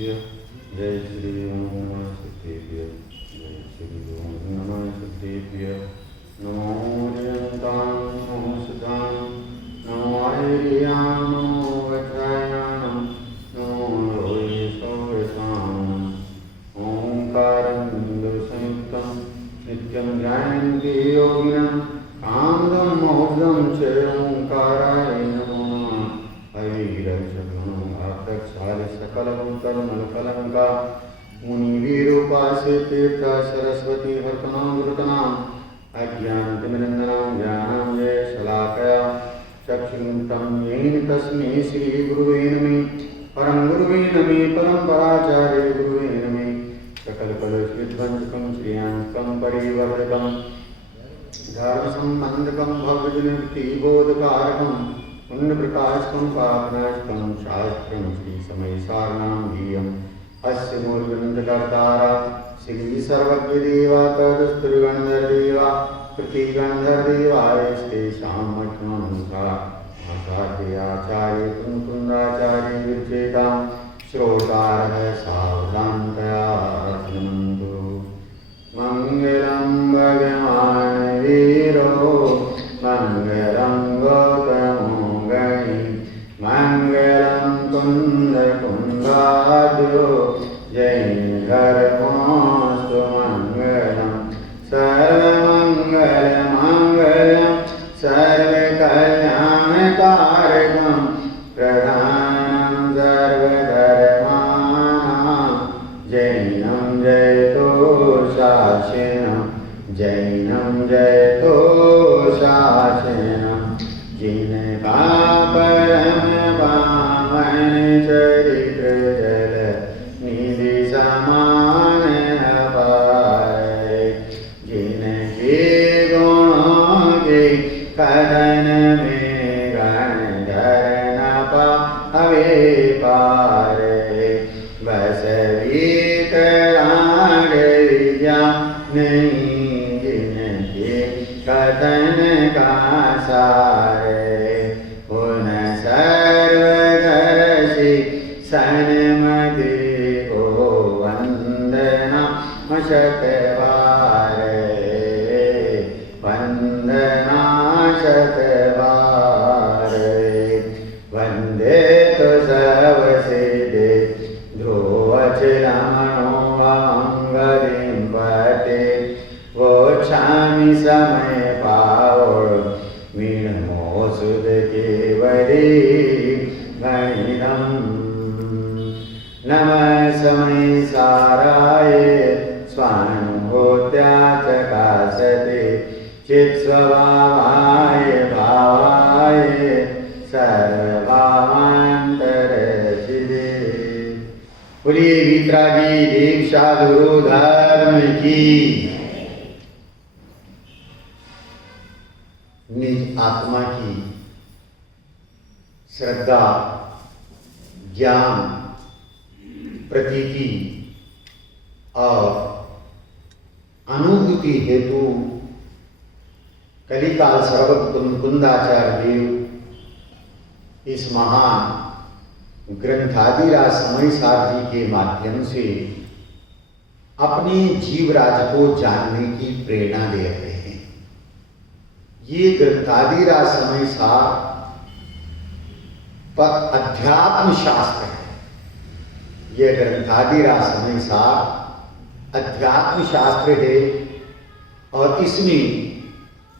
शुद्धेभ्य जय श्री ओम नमः शुद्धेभ्य जय श्री ओम नमः शुद्धेभ्य नमो निरन्तां नमो सुधां नमो आर्यां नमो वज्रायां नमो लोये सौरसां ओंकारं संयुक्तं नित्यं ध्यायन्ति योगिनं कामदं मोक्षं च ओंकाराय नमो नमः हरिरक्षसारि सकलकलंका मुनिवीरूपास्य तीर्थ सरस्वती हर्तनामृतनां अज्ञानतिमिरन्दनां ज्ञानाञ्जय शलाकया चक्षुरुन्तं येन तस्मै श्रीगुरुवे नमः परं गुरुवे नमः परम्पराचार्य गुरुवे नमः सकलकलुषविध्वंसकं श्रियान्तं परिवर्तकं धर्मसम्बन्धकं भवजनिवृत्तिबोधकारकं पुण्यप्रकाशकं पापनाशकं शास्त्रं श्रीसमयसारणां ध्येयम् अस्य मूलग्रन्थकर्तारा श्रीसर्वज्ञदेवा तदस्तुर्गन्धर्देवा कृतिगन्धर्देवायस्तेषां मठ्यमनुसा आचार्याचार्य कुमुकुन्दाचार्य विरचेतां श्रोतारः सावधानतया शृण्वन्तु मङ्गलं भगवान् वीरो मङ्गलं गौतमो गणि मङ्गलं कुन्दकुन्दाद्यो जयधर्मोऽस्तु मङ्गलं सर्वमङ्गलमाङ्गल्यं सर्वकल्याणकारकं प्रधानं सर्वधर्माणां जैनं जयतो शासनं जैनं जयतो शासनं जिनका परम पावन चरित्र जल निधि समान अपार जिनके गुणों के कथन में गणधर न पावे पार बस वीतराग विद्या नहीं जिनके कथन का सार पुन सर्वदर्शी सन्मति को वंदना शतवार वंदना शतवार वंदे तो सब सिद्धि ध्रुवचरमणोऽमङ्गलिं पते वोक्षामि समय पावो मीनमो सुध केवली गणितं नमः समय साराय स्वानुभूत्या चकासते चित्स्वभावाय भावाय सर्वभावान्तरशिदे बोलिए वितरागी देव साधु धर्म की। निज आत्मा की श्रद्धा ज्ञान प्रतीति और अनुभूति हेतु कलिकाल सर्वोत्तम कुंदाचार्य देव इस महान ग्रंथादिराज समयसार जी के माध्यम से अपने जीवराज को जानने की प्रेरणा दे रहे हैं। ये ग्रंथादिराज समयसार पर अध्यात्म शास्त्र है। यह ग्रंथादिराज समयसार अध्यात्म शास्त्र है और इसमें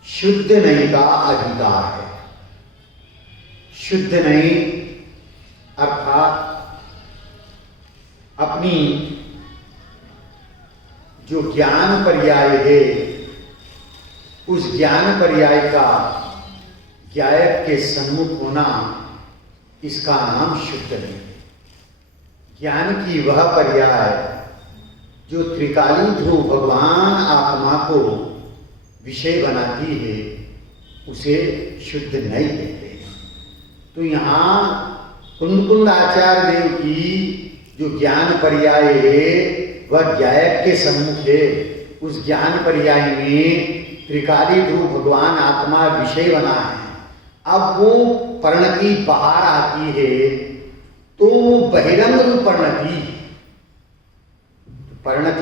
शुद्ध नहीं का अधिकार है। शुद्ध नहीं अर्थात अपनी जो ज्ञान पर्याय है उस ज्ञान पर्याय का ज्ञायक के सम्मुख होना, इसका नाम शुद्ध नहीं है। ज्ञान की वह पर्याय जो त्रिकाली ध्रुव भगवान आत्मा को विषय बनाती है उसे शुद्ध नहीं कहते हैं। तो यहाँ कुंदाचार्य देव की जो ज्ञान पर्याय है वह ज्ञायक के सम्मुख है। उस ज्ञान पर्याय में त्रिकाली ध्रुव भगवान आत्मा विषय बना है। अब वो परिणति बाहर आती है तो वो बहिरंग रूप परिणति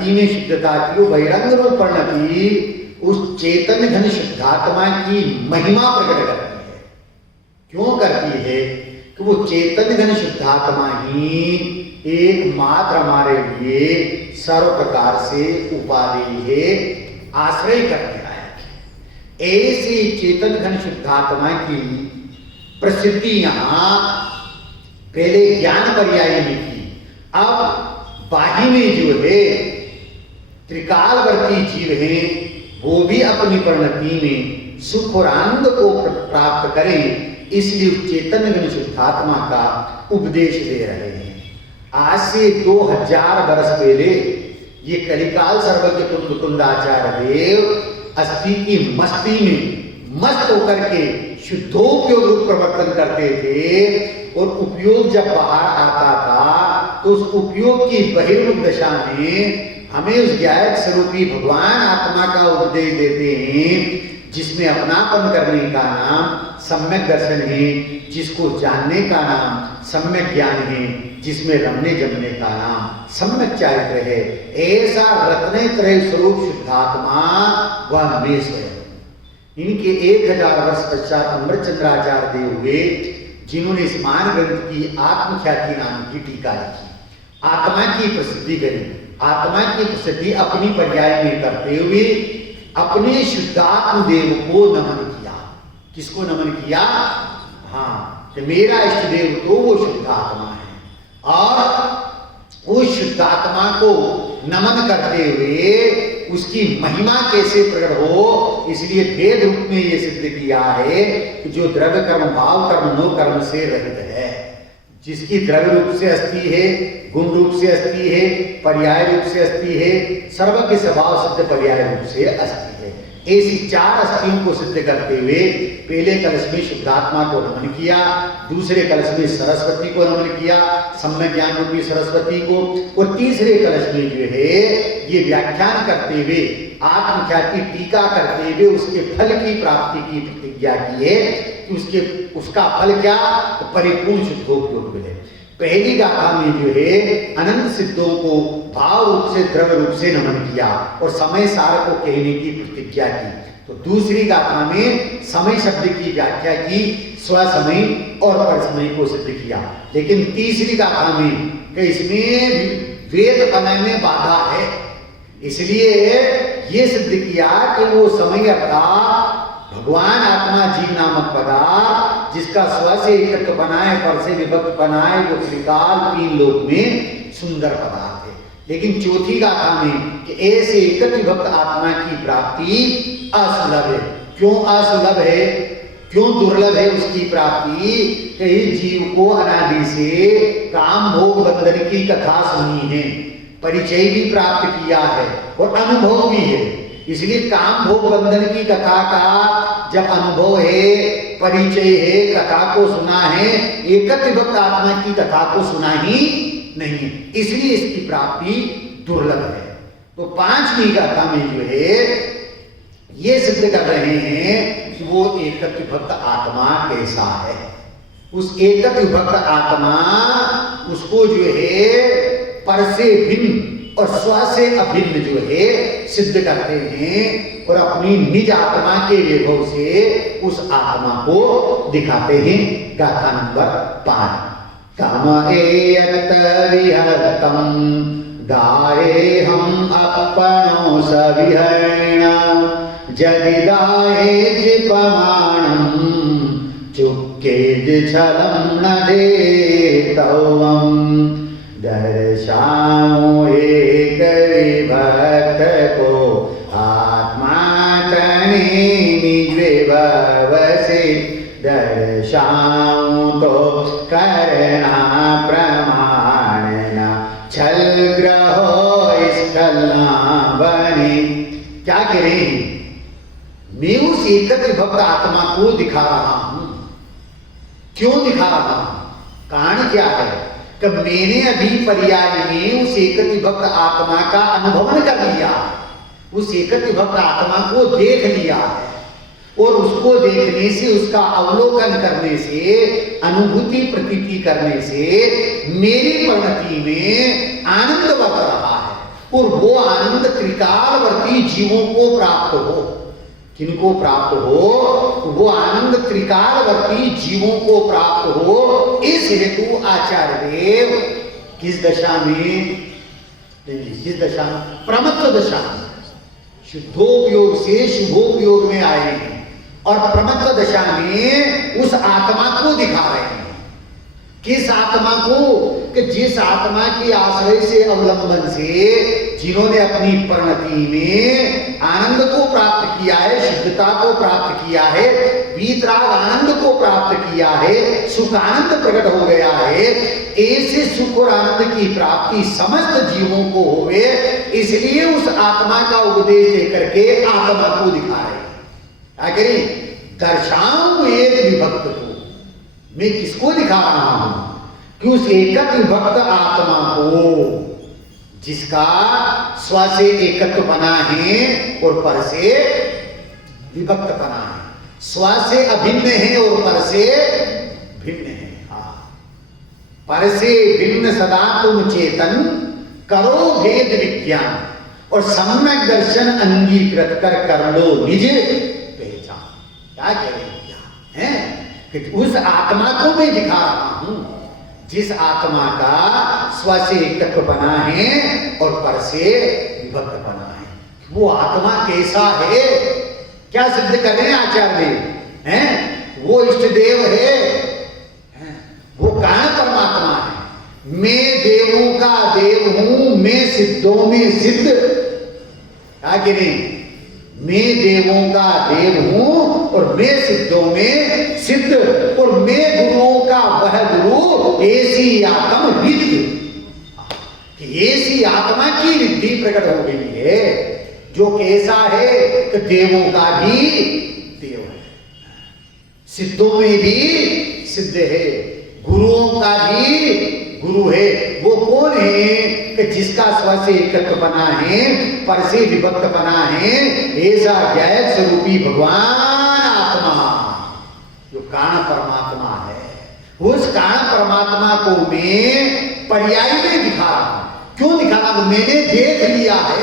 परिणति में शुद्धता की, वो बहिरंग रूप परिणति उस चेतन घन शुद्धात्मा की महिमा प्रकट करती है। क्यों करती है? कि वो चेतन घन शुद्धात्मा ही एकमात्र हमारे लिए सर्व प्रकार से उपादेय है, आश्रय करने लायक है। ऐसी चेतन घन शुद्धात्मा की प्रसिद्धि यहां पहले ज्ञान पर्याय में की, अब बाही में जो है त्रिकालवर्ती जीव है वो भी अपनी परिणति में सुख और आनंद को प्राप्त करें, इसलिए चेतन घन शुद्धात्मा का उपदेश दे रहे हैं। आज से 2000 वर्ष पहले ये कलिकाल सर्वज्ञ कुंदाचार्य देव अस्थि की मस्ती में मस्त होकर के शुद्धोपयोग रूप प्रवर्तन करते थे, और उपयोग जब बाहर आता था तो उस उपयोग की बहिर्मुख दशा में हमें उस ज्ञायक स्वरूपी भगवान आत्मा का उपदेश देते हैं, जिसमें अपनापन करने का नाम सम्यक दर्शन है, जिसको जानने का नाम सम्यक ज्ञान है, जिसमें रमने जमने का नाम सम्यक चारित्र है। ऐसा रत्ने त्रय स्वरूप शुद्धात्मा वह में स्वयं। इनके 1000 वर्ष पश्चात अमृतचंद्राचार्य देव हुए, जिन्होंने इस मान ग्रंथ की आत्मख्याति नाम की टीका लिखी, आत्मा की प्रसिद्धि करी। आत्मा की प्रसिद्धि अपनी पर्याय में करते हुए अपने शुद्धात्म देव को नमन किया। किसको नमन किया? हाँ, कि मेरा इष्ट देव तो वो शुद्धात्मा है, और उस शुद्धात्मा को नमन करते हुए उसकी महिमा कैसे प्रकट हो, इसलिए भेद रूप में ये सिद्ध किया है कि जो द्रव्य कर्म भाव कर्म नो कर्म से रहित है, जिसकी द्रव्य रूप से अस्थि है, गुण रूप से अस्थि है, पर्याय रूप से अस्थि है, सर्वज्ञ स्वभाव सिद्ध पर्याय रूप से अस्थि है। ऐसी 4 अस्थियों को सिद्ध करते हुए पहले कलश में शुद्धात्मा को नमन किया, दूसरे कलश में सरस्वती को नमन किया, सम्यक ज्ञान रूपी सरस्वती को, और तीसरे कलश में जो है ये व्याख्यान करते हुए आत्मख्याति टीका करते हुए उसके फल की प्राप्ति की प्रतिज्ञा की है कि उसका फल क्या? तो परिपूर्ण शुद्धोपयोग मिले। पहली गाथा में जो है अनंत सिद्धों को भाव रूप से द्रव्य रूप से नमन किया और समय सार को कहने की प्रतिज्ञा की। तो दूसरी गाथा में समय शब्द की व्याख्या की, स्वसमय और परसमय को सिद्ध किया। लेकिन तीसरी गाथा में कि इसमें वेद पनय में बाधा है, इसलिए ये सिद्ध किया कि वो समय अर्थात भगवान आत्मा जीव नामक पदार्थ जिसका स्व से एकत्व बनाए पर से विभक्त बनाए, वो त्रिकाल 3 लोक में सुंदर पदार्थ है। लेकिन चौथी गाथा में कि ऐसे एकत्व विभक्त आत्मा की प्राप्ति असुलभ है। क्यों असुलभ है? क्यों दुर्लभ है उसकी प्राप्ति? कि जीव को अनादि से काम भोग बंधन की कथा सुनी है, परिचय भी प्राप्त किया है और अनुभव भी है। इसलिए काम भोग बंधन की कथा का जब अनुभव है, परिचय है, कथा को सुना है, एकत्व विभक्त आत्मा की कथा को सुना ही नहीं, इसलिए इसकी प्राप्ति दुर्लभ है। तो 5वीं गाथा में जो है ये सिद्ध कर रहे हैं कि वो एकत्व विभक्त आत्मा कैसा है। उस एकत्व विभक्त आत्मा उसको जो है पर से भिन्न और स्व से अभिन्न जो है सिद्ध करते हैं और अपनी निज आत्मा के वैभव से उस आत्मा को दिखाते हैं। गाथा नंबर 5। काम एयत विहतम दाये हम अपनो सविहरण जदि दाये जिपमाणम चुक्के छलम न देतवम दर्शाओ एक विभक्त को आत्मा तने निज विभव से दर्शाऊं तो करना प्रमाण न छल ग्रहो स्खलना बने। क्या कह रहे हैं? मैं उस एकत्व विभक्त आत्मा को दिखा रहा हूं। क्यों दिखा रहा हूं? कारण क्या है कि मैंने अभी पर्याय में उस एकत्व विभक्त आत्मा का अनुभवन कर लिया, उस एकत्व विभक्त आत्मा को देख लिया है और उसको देखने से, उसका अवलोकन करने से, अनुभूति प्रतीति करने से मेरी परिणति में आनंद बढ़ रहा है और वो आनंद त्रिकालवर्ती जीवों को प्राप्त हो। किनको प्राप्त हो? वो आनंद त्रिकालवर्ती जीवों को प्राप्त हो। इस हेतु आचार्य देव किस दशा में? किस दशा में? प्रमत्त दशा में शुद्धोपयोग से शुभोपयोग में आए हैं और प्रमत्त दशा में उस आत्मा को दिखा रहे हैं। किस आत्मा को? कि जिस आत्मा की आश्रय से, अवलंबन से जिन्होंने अपनी परिणति में आनंद को प्राप्त किया है, शुद्धता को प्राप्त किया है, वीतराग आनंद को प्राप्त किया है, सुख आनंद प्रकट हो गया है। ऐसे सुख और आनंद की प्राप्ति समस्त जीवों को होवे, इसलिए उस आत्मा का उपदेश देकर के आत्मा को दिखा रहे। क्या करें? दर्शाऊं एक विभक्त को। मैं किसको दिखा रहा हूं? कि उस एकत्व विभक्त आत्मा को, जिसका स्व से एकत्व बना है और पर से विभक्त बना है, स्व से अभिन्न है और पर से भिन्न है। पर से भिन्न सदा तुम चेतन करो भेद विज्ञान, और सम्यक दर्शन अंगीकृत कर लो निज पहचान। क्या कह रहे हैं? कि उस आत्मा को मैं दिखा रहा हूं, जिस आत्मा का स्व से एकत्व बना है और पर से विभक्त बना है। वो आत्मा कैसा है? क्या सिद्ध कर रहे हैं आचार्य देव? हैं? वो इष्ट देव है, वो कारण परमात्मा है। मैं देवों का देव हूं, मैं सिद्धों में सिद्ध। क्या कह रहे हैं? मैं देवों का देव हूं और मैं सिद्धों में सिद्ध, और मैं गुरुओं का वह गुरु ऐसी आत्म रिद्धि, ऐसी आत्मा की रिद्धि प्रकट हो गई है जो कैसा है? कि देवों का भी देव है, सिद्धों में भी सिद्ध है, गुरुओं का भी गुरु है। वो कौन है? कि जिसका स्व से एकत्व बना है, पर से विभक्त बना है, ऐसा ज्ञायक स्वरूपी भगवान आत्मा जो कारण परमात्मा है। उस कारण परमात्मा को मैं पर्याय में दिखा रहा हूं। क्यों दिखा रहा हूं? मैंने देख लिया है,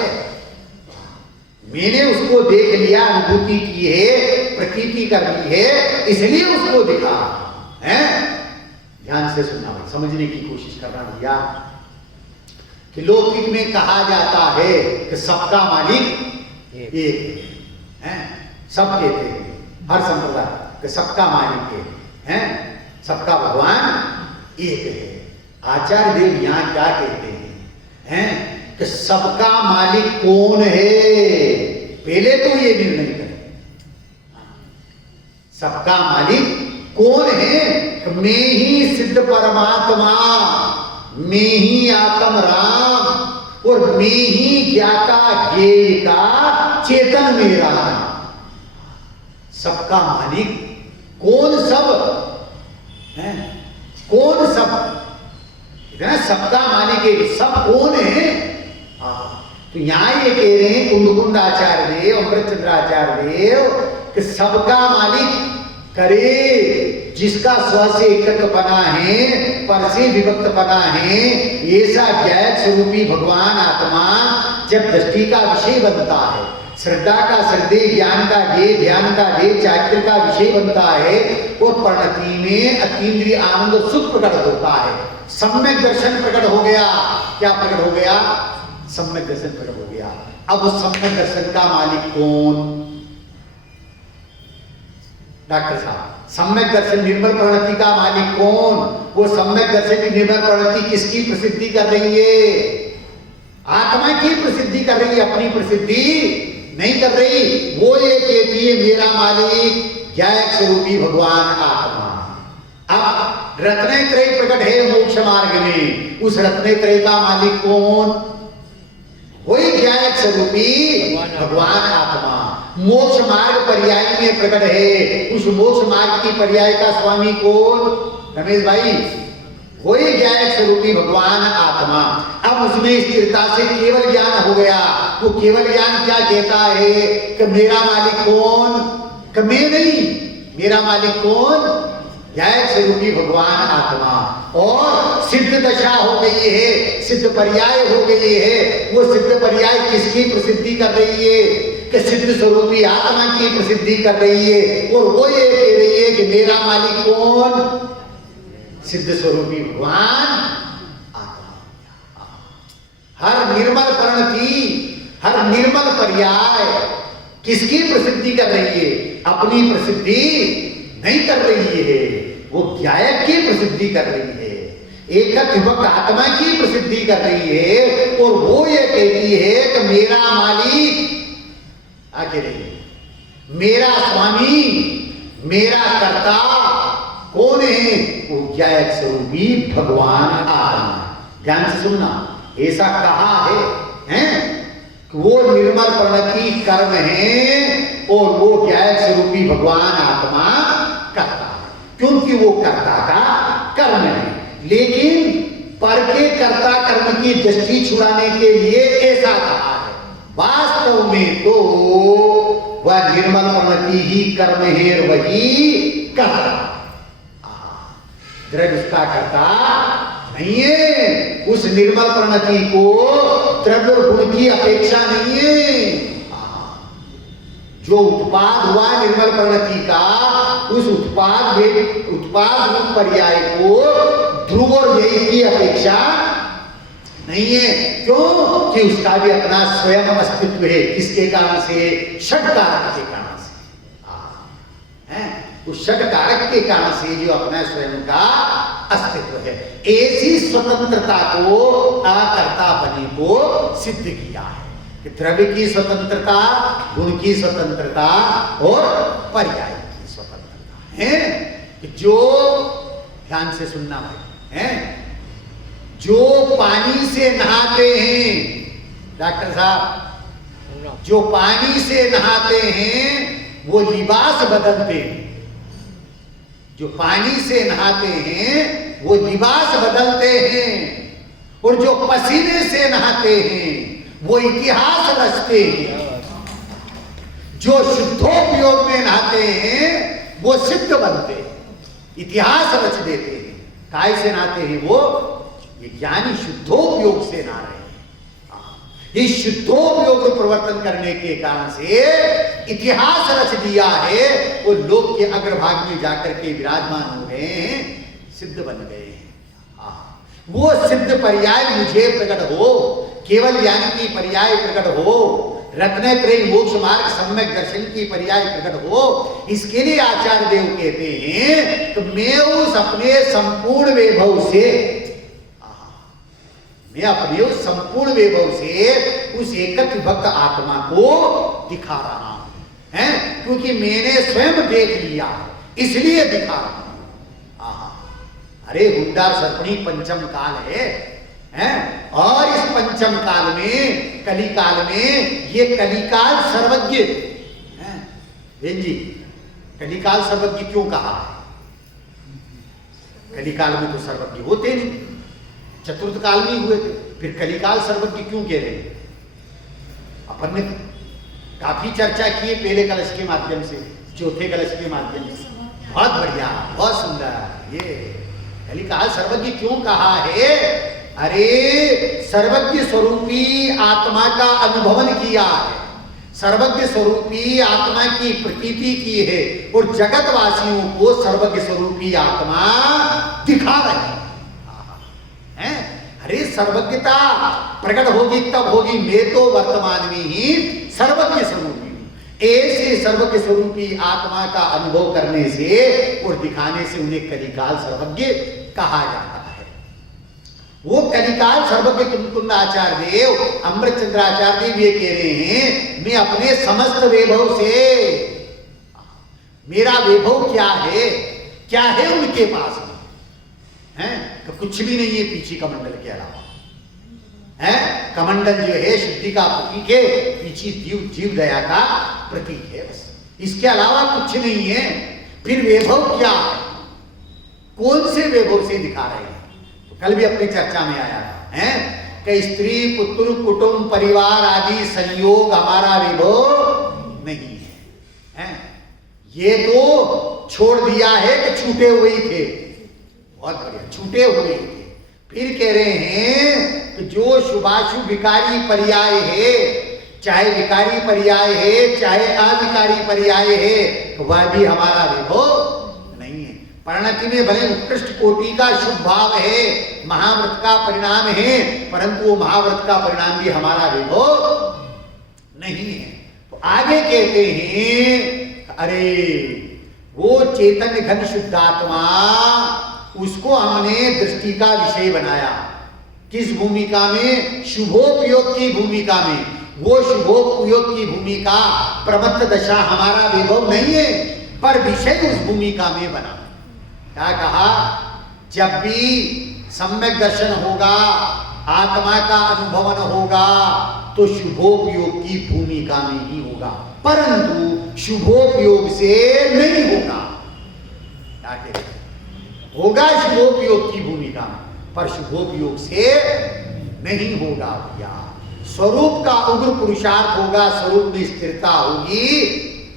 मैंने उसको देख लिया, अनुभूति की है, प्रतीति कर ली है, इसलिए उसको दिखा है। ध्यान से सुनना, समझने की कोशिश करना भैया। कि लौकिक में कहा जाता है कि सबका मालिक एक है, सब कहते हैं, हर संप्रदाय कि सबका मालिक एक है, सबका भगवान एक है। आचार्य देव यहां क्या कहते हैं? कि सबका मालिक कौन है? पहले तो ये निर्णय करें, सबका मालिक कौन है? मैं ही सिद्ध परमात्मा, मैं ही आत्म राम, और मैं ही ज्ञाता ज्ञेय का चेतन मेरा। सबका मालिक कौन? सब है, कौन सब? इतना सबका मालिक है, सब कौन है? तो यहां ये कह रहे हैं कुंदकुंड आचार्य देव, अमृतचंद्र आचार्य देव कि सबका मालिक करे जिसका स्व से एकत्व बना है, पर से विभक्त बना है, ऐसा ज्ञायक स्वरूपी भगवान आत्मा जब दृष्टि का विषय बनता है, श्रद्धा का श्रद्धेय, ज्ञान का ज्ञेय, ध्यान का ध्येय, चारित्र का विषय बनता है, और परिणति में अतीन्द्रिय आनंद और सुख प्रकट होता है। सम्यक दर्शन प्रकट हो गया। क्या प्रकट हो गया? सम्यक दर्शन प्रकट हो गया। अब उस सम्यक दर्शन का मालिक कौन? डॉक्टर साहब, सम्यक दर्शन निर्मल परिणति का मालिक कौन? वो सम्यक दर्शन की निर्मल परिणति किसकी प्रसिद्धि कर रही है? आत्मा की प्रसिद्धि कर रही है, अपनी प्रसिद्धि नहीं कर रही। वो ये कहती है मेरा मालिक ज्ञायक स्वरूपी भगवान आत्मा। अब रत्नत्रय प्रकट है मोक्ष मार्ग में, उस रत्नत्रय का मालिक कौन? वही ज्ञायक स्वरूपी भगवान आत्मा। मोक्ष मार्ग पर्याय में प्रकट है, उस मोक्ष मार्ग की पर्याय का स्वामी कौन? रमेश भाई, वही ज्ञायक स्वरूपी भगवान आत्मा। अब उसमें स्थिरता से केवल ज्ञान हो गया। वो केवल ज्ञान क्या कहता है? कि मेरा मालिक कौन? कि मैं नहीं, मेरा मालिक कौन? ज्ञायक स्वरूपी भगवान आत्मा। और सिद्ध दशा हो गई है, सिद्ध पर्याय हो गई है। वो सिद्ध पर्याय किसकी प्रसिद्धि कर रही है कि सिद्ध स्वरूपी आत्मा की प्रसिद्धि कर रही है। और वो ये कह रही है कि मेरा मालिक कौन? सिद्ध स्वरूपी भगवान आत्मा। हर निर्मल पर्ण की, हर निर्मल पर्याय किसकी प्रसिद्धि कर रही है? अपनी प्रसिद्धि नहीं कर रही है, वो ज्ञायक की प्रसिद्धि कर रही है, एक विभक्त आत्मा की प्रसिद्धि कर रही है। और वो ये कहती है कि मेरा मालिक आखिर मेरा स्वामी, मेरा कर्ता कौन है? वो ज्ञायक स्वरूपी भगवान आत्मा। ध्यान से सुनना, ऐसा कहा है वो निर्मल पर्ण की कर्म है और वो ज्ञायक स्वरूपी भगवान आत्मा कर्ता, क्योंकि वो कर्ता का कर्म है। लेकिन पर के कर्ता कर्म की दृष्टि छुड़ाने के लिए ऐसा कहा है। वास्तव में तो वह निर्मल पर्ण की ही कर्म है और वही कर्ता, द्रव्य उसका कर्ता नहीं है। उस निर्मल प्रणति को द्रव्य और गुण की अपेक्षा नहीं है। जो उत्पाद हुआ निर्मल प्रणति का, उस उत्पाद रूप पर्याय को ध्रुव और व्यय की अपेक्षा नहीं है। क्यों? कि उसका भी अपना स्वयं अस्तित्व है। किसके कारण से? षट कारक के कारण से। उस षट कारक के कारण से जो अपना स्वयं का अस्तित्व है। ऐसी स्वतंत्रता को, अकर्तापने को सिद्ध किया है कि द्रव्य की स्वतंत्रता, गुण की स्वतंत्रता और पर्याय की स्वतंत्रता है। कि जो ध्यान से सुनना भाई है, जो पानी से नहाते हैं, डॉक्टर साहब, जो पानी से नहाते हैं वो लिबास बदलते हैं। जो पानी से नहाते हैं वो लिबास बदलते हैं, और जो पसीने से नहाते हैं वो इतिहास रचते हैं। जो शुद्धोपयोग में नहाते हैं वो सिद्ध बनते हैं, इतिहास रच देते हैं। काय से नहाते हैं वो? ये ज्ञानी शुद्धोपयोग से नहा रहे हैं। इस शुद्धोपयोग प्रवर्तन करने के कारण से इतिहास रच दिया है। वो लोक के अग्रभाग में जाकर के विराजमान हो गए हैं, सिद्ध बन गए हैं। वो सिद्ध पर्याय मुझे प्रकट हो, केवल ज्ञान की पर्याय प्रकट हो, रत्नत्रय मोक्ष मार्ग सम्यक दर्शन की पर्याय प्रकट हो। इसके लिए आचार्य देव कहते हैं तो मैं उस अपने संपूर्ण वैभव से, मैं अपने उस संपूर्ण वैभव से उस एक विभक्त आत्मा को दिखा रहा हूं, हैं? क्योंकि मैंने स्वयं देख लिया इसलिए दिखा रहा हूं। अरे हुंडार सर्पणी पंचम काल है, हैं? और इस पंचम काल में, कली काल में, ये कलिकाल सर्वज्ञ हैं? जी, कलिकाल सर्वज्ञ क्यों कहा? कलिकाल में तो सर्वज्ञ होते नहीं, चतुर्थ काल में हुए थे, फिर कलिकाल सर्वज्ञ क्यों कह रहे हैं? अपन ने काफी चर्चा की है पहले कलश के माध्यम से, चौथे कलश के माध्यम से। बहुत बढ़िया, बहुत सुंदर। ये कलिकाल सर्वज्ञ क्यों कहा है? अरे सर्वज्ञ स्वरूपी आत्मा का अनुभवन किया है, सर्वज्ञ स्वरूपी आत्मा की प्रतीति की है, और जगतवासियों को सर्वज्ञ स्वरूपी आत्मा दिखा रहे हैं। अरे सर्वज्ञता प्रकट होगी तब होगी, मैं तो वर्तमान में ही सर्वज्ञ स्वरूपी हूं। ऐसे सर्वज्ञ स्वरूपी आत्मा का अनुभव करने से और दिखाने से उन्हें कलिकाल सर्वज्ञ कहा जाता है। वो कलिकाल सर्वज्ञ कुंद आचार्य देव, अमृत चंद्राचार्य देव ये कह रहे हैं मैं अपने समस्त वैभव से, मेरा वैभव क्या है, क्या है उनके पास है? तो कुछ भी नहीं है पीछे कमंडल के अलावा, है? कमंडल जो है शुद्धि का प्रतीक है, पीछे जीव दया का प्रतीक है, बस इसके अलावा कुछ नहीं है। फिर वैभव क्या है, कौन से वैभव से दिखा रहे हैं? तो कल भी अपनी चर्चा में आया है कि स्त्री पुत्र कुटुंब परिवार आदि संयोग हमारा वैभव नहीं है, ये तो छोड़ दिया है कि छूटे हुए थे। बहुत बढ़िया, छूटे हुए थे। फिर कह रहे हैं कि शुभाशुभ विकारी पर्याय है, चाहे विकारी पर्याय है चाहे अविकारी पर्याय है, वह भी हमारा विभव नहीं है। परिणति में भले उत्कृष्ट कोटि का शुभ भाव है, महाव्रत का परिणाम है, परंतु वो महाव्रत का परिणाम भी हमारा विभव नहीं है। तो आगे कहते हैं, अरे वो चेतन घन शुद्धात्मा, उसको हमने दृष्टि का विषय बनाया। किस भूमिका में? शुभोपयोग की भूमिका में। वो शुभोपयोग की भूमिका प्रमत्त दशा हमारा विभव नहीं है, पर विषय उस भूमिका में बना। क्या कहा? जब भी सम्यक दर्शन होगा, आत्मा का अनुभवन होगा, तो शुभोपयोग की भूमिका में ही होगा, परंतु शुभोपयोग से नहीं होगा। क्या कहते हैं? होगा शुभोपयोग की भूमिका में, पर शुभोपयोग से नहीं होगा भैया। स्वरूप का उग्र पुरुषार्थ होगा, स्वरूप में स्थिरता होगी,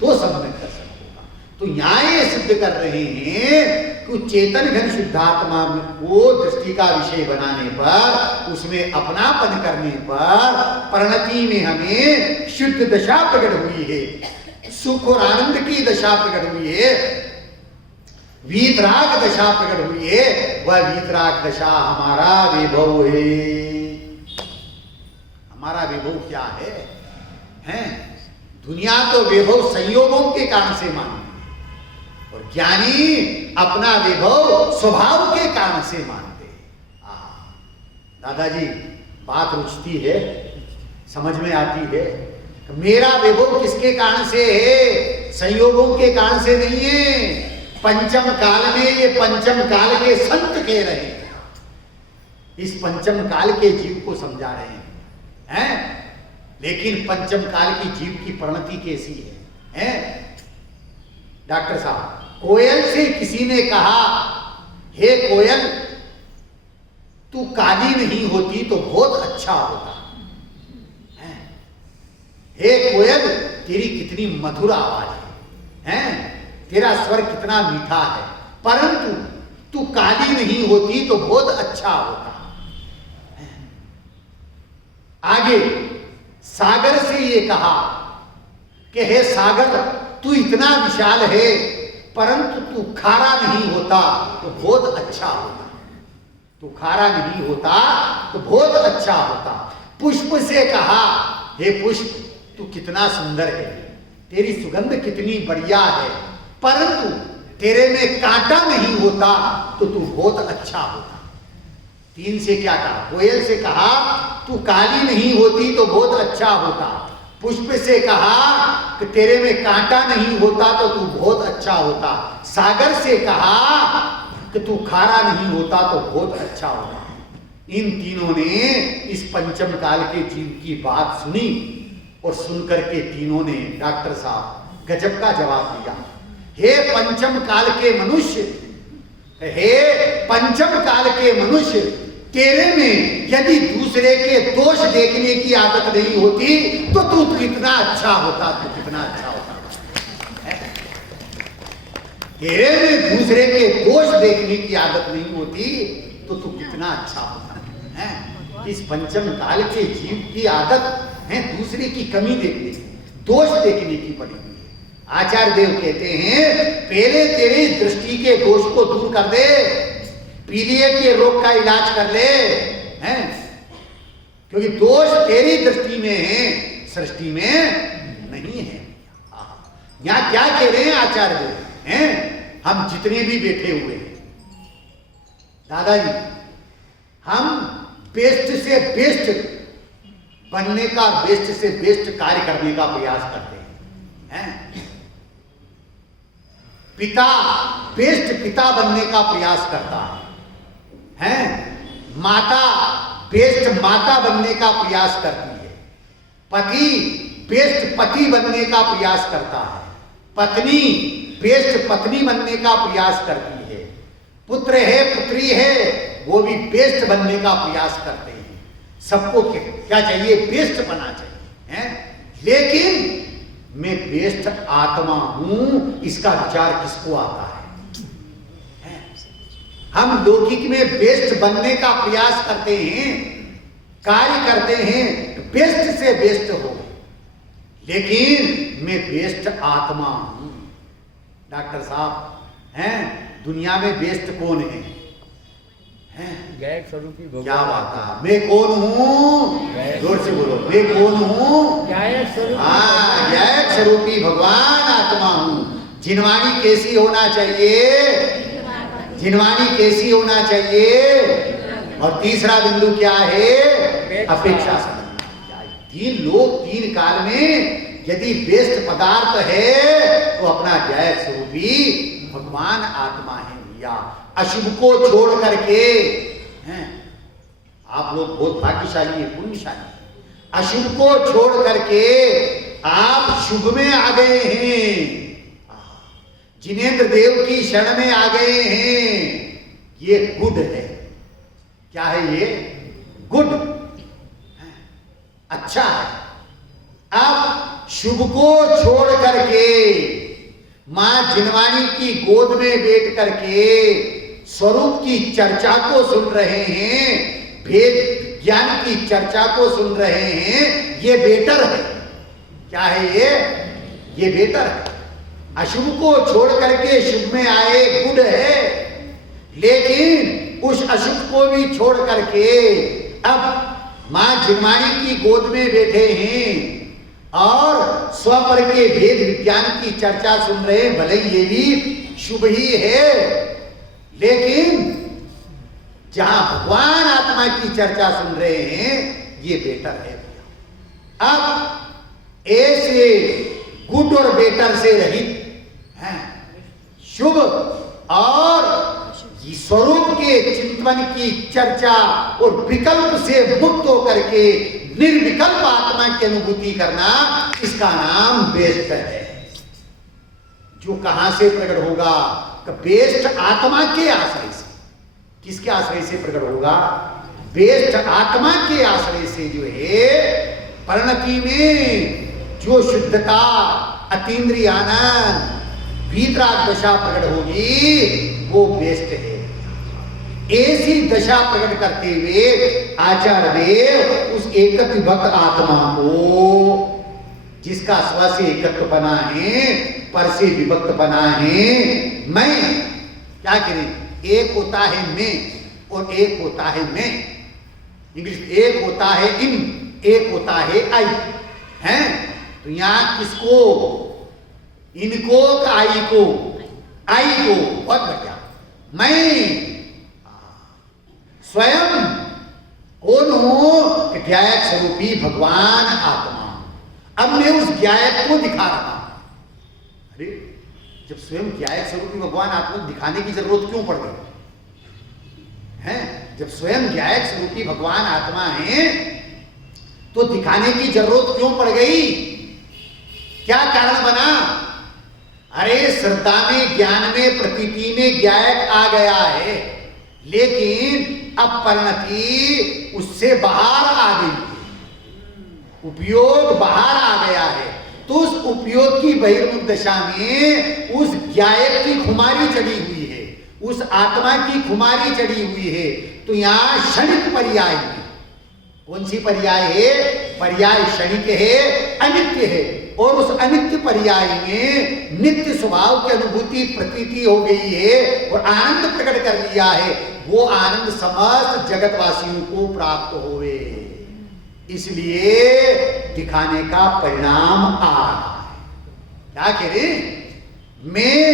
तो सम्यक दर्शन होगा। तो यहां ये सिद्ध कर रहे हैं कि चेतन घन शुद्धात्मा को दृष्टि का विषय बनाने पर, उसमें अपनापन करने पर, परिणति में हमें शुद्ध दशा प्रकट हुई है, सुख और आनंद की दशा प्रकट हुई है, वीतराग दशा प्रकट हुई है। वह वीतराग दशा हमारा विभव है। हमारा विभव क्या है? हैं? दुनिया तो विभव संयोगों के कारण से मानती है, और ज्ञानी अपना विभव स्वभाव के कारण से मानते हैं। दादाजी बात रुचती है, समझ में आती है। मेरा विभव किसके कारण से है? संयोगों के कारण से नहीं है। पंचम काल में ये पंचम काल के संत कह रहे हैं, इस पंचम काल के जीव को समझा रहे हैं। लेकिन पंचम काल की जीव की परिणति कैसी है? डॉक्टर साहब, कोयल से किसी ने कहा, हे कोयल, तू काली नहीं होती तो बहुत अच्छा होता। हे कोयल, तेरी कितनी मधुर आवाज है, तेरा स्वर कितना मीठा है, परंतु तू काली नहीं होती तो बहुत अच्छा होता। आगे सागर से ये कहा कि हे सागर, तू इतना विशाल है, परंतु तू खारा नहीं होता तो बहुत अच्छा होता। तू खारा नहीं होता तो बहुत अच्छा होता। पुष्प से कहा, हे पुष्प, तू कितना सुंदर है, तेरी सुगंध कितनी बढ़िया है, परंतु तेरे में कांटा नहीं होता तो तू बहुत अच्छा होता। तीन से क्या कहा? कोयल से कहा तू काली नहीं होती तो बहुत अच्छा होता। पुष्प से कहा कि तेरे में कांटा नहीं होता तो तू बहुत अच्छा होता। सागर से कहा कि तू खारा नहीं होता तो बहुत अच्छा होता। इन तीनों ने इस पंचम काल के जीव की बात सुनी, और सुनकर के तीनों ने डॉक्टर साहब गजब का जवाब दिया। हे पंचम काल के मनुष्य, हे पंचम काल के मनुष्य, तेरे में यदि दूसरे के दोष देखने की आदत नहीं होती तो तू कितना अच्छा होता, तू कितना अच्छा होता। तेरे में दूसरे के दोष देखने की आदत नहीं होती तो तू कितना अच्छा होता है। इस पंचम काल के जीव की आदत है दूसरे की कमी देखने की, दोष देखने की पड़ी हुई है। आचार्य देव कहते हैं, पहले तेरी दृष्टि के दोष को दूर कर दे, पीलिया के रोग का इलाज कर ले, हैं? क्योंकि दोष तेरी दृष्टि में है, सृष्टि में नहीं है। यहां क्या कह रहे हैं आचार्य देव? हैं? हम जितने भी बैठे हुए हैं दादाजी, हम बेस्ट से बेस्ट बनने का, बेस्ट से बेस्ट कार्य करने का प्रयास करते हैं। पिता बेस्ट पिता बनने का प्रयास करता है, माता बेस्ट माता बनने का प्रयास करती है, पति बेस्ट पति बनने का प्रयास करता है, पत्नी बेस्ट पत्नी बनने का प्रयास करती है, पुत्र है पुत्री है वो भी बेस्ट बनने का प्रयास करते हैं। सबको क्या चाहिए? बेस्ट बना चाहिए, हैं? लेकिन मैं बेस्ट आत्मा हूं, इसका विचार किसको आता है? हम लौकिक में बेस्ट बनने का प्रयास करते हैं, कार्य करते हैं तो बेस्ट से बेस्ट हो, लेकिन मैं बेस्ट आत्मा हूं। डॉक्टर साहब हैं, दुनिया में बेस्ट कौन है? गायक स्वरूपी भगवान। क्या बात है, मैं कौन हूँ? जोर से बोलो, मैं कौन हूँ? गायक स्वरूपी। हाँ, गायक स्वरूपी भगवान आत्मा हूँ। जिनवाणी कैसी होना चाहिए? जिनवाणी कैसी होना चाहिए? और तीसरा बिंदु क्या है? अपेक्षा से। तीन लोग तीन काल में यदि बेस्ट पदार्थ है तो अपना गायक स्वरूपी भगवान आत्मा है भैया। अशुभ को छोड़ करके हैं, आप लोग बहुत भाग्यशाली है, पुण्यशाली। अशुभ को छोड़ करके आप शुभ में आ गए हैं, जिनेंद्र देव की शरण में आ गए हैं। ये गुड है। क्या है ये? गुड, अच्छा है। अब शुभ को छोड़ करके मां जिनवाणी की गोद में बैठ करके स्वरूप की चर्चा को सुन रहे हैं, भेद ज्ञान की चर्चा को सुन रहे हैं, ये बेटर है। क्या है ये? ये बेटर है। अशुभ को छोड़ करके शुभ में आए, गुड है। लेकिन उस अशुभ को भी छोड़ करके अब मां जिनवाणी की गोद में बैठे हैं और स्वपर के भेद विज्ञान की चर्चा सुन रहे हैं। भले ये भी शुभ ही है, लेकिन जहां भगवान आत्मा की चर्चा सुन रहे हैं, ये बेटर है। अब ऐसे गुड और बेटर से रहित हैं, शुभ और स्वरूप के चिंतन की चर्चा और विकल्प से मुक्त होकर के निर्विकल्प आत्मा की अनुभूति करना, इसका नाम बेस्ट है। जो कहां से प्रकट होगा? बेस्ट आत्मा के आश्रय से। किसके आश्रय से प्रकट होगा? बेस्ट आत्मा के आश्रय से जो है परिणति में जो शुद्धता, अतीन्द्रिय आनंद, वीतराग दशा प्रकट होगी, वो बेस्ट है। ऐसी दशा प्रकट करते हुए आचार्य देव उस एकत्व विभक्त आत्मा को, जिसका स्व से एकत्व बना है, पर से विभक्त बना है, मैं क्या करें? एक होता है मैं और एक होता है मैं। इंग्लिश एक होता है इन, एक होता है आई। हैं तो यहां किसको? इनको का आई को? आई को। बहुत बढ़िया। मैं स्वयं कौन हूं? कि गायक स्वरूपी भगवान आत्मा। अब मैं उस गायक को दिखा रहा हूं। अरे जब स्वयं गायक स्वरूपी भगवान आत्मा दिखाने की जरूरत क्यों पड़ गई है? जब स्वयं गायक स्वरूपी भगवान आत्मा है तो दिखाने की जरूरत क्यों पड़ गई? क्या कारण बना? अरे श्रद्धा में, ज्ञान में, प्रतीति में गायक आ गया है, लेकिन अब परिणति उससे बाहर आ गई, उपयोग बाहर आ गया है। तो उस उपयोग की बहिर्मुख दशा में उस गायक की खुमारी चढ़ी हुई है, उस आत्मा की खुमारी चढ़ी हुई है। तो यहां क्षणिक पर्याय है। कौन सी पर्याय है? पर्याय क्षणिक है, अनित्य है। और उस अनित्य पर्याय में नित्य स्वभाव की अनुभूति प्रतीति हो गई है और आनंद प्रकट कर लिया है। वो आनंद समस्त जगतवासियों को प्राप्त होवे, इसलिए दिखाने का परिणाम आ रहा है। क्या कह रहे? मैं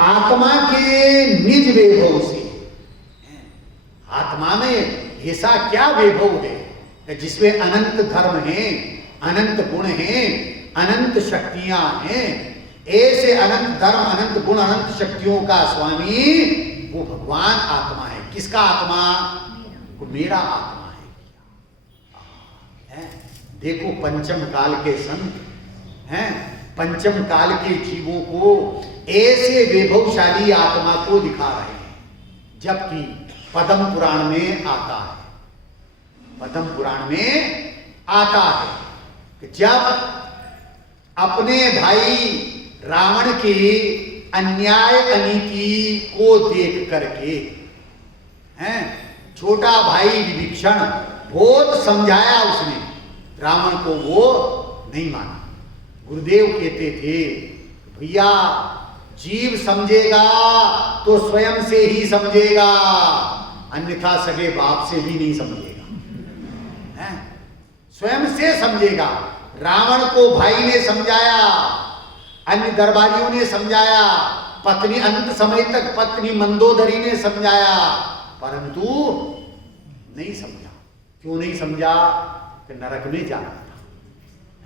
आत्मा के निज वैभव से, आत्मा में ऐसा क्या वैभव है जिसमें अनंत धर्म है, अनंत गुण हैं, अनंत शक्तियां हैं। ऐसे अनंत धर्म, अनंत गुण, अनंत शक्तियों का स्वामी वो भगवान आत्मा है। किसका आत्मा? वो मेरा आत्मा है। देखो पंचम काल के संत हैं, पंचम काल के जीवों को ऐसे वैभवशाली आत्मा को दिखा रहे हैं, जबकि पद्म पुराण में आता है, पद्म पुराण में आता है कि जब अपने भाई रावण की अन्याय अनीति को देख करके हैं, छोटा भाई विभीषण बहुत समझाया उसने, रावण को वो नहीं माना। गुरुदेव कहते थे भैया जीव समझेगा तो स्वयं से ही समझेगा, अन्यथा सगे बाप से भी नहीं समझेगा, हैं? स्वयं से समझेगा। रावण को भाई ने समझाया, अन्य दरबारियों ने समझाया, पत्नी अंत समय तक पत्नी मंदोदरी ने समझाया, परंतु नहीं समझा। क्यों नहीं समझा? कि नरक में जाना था,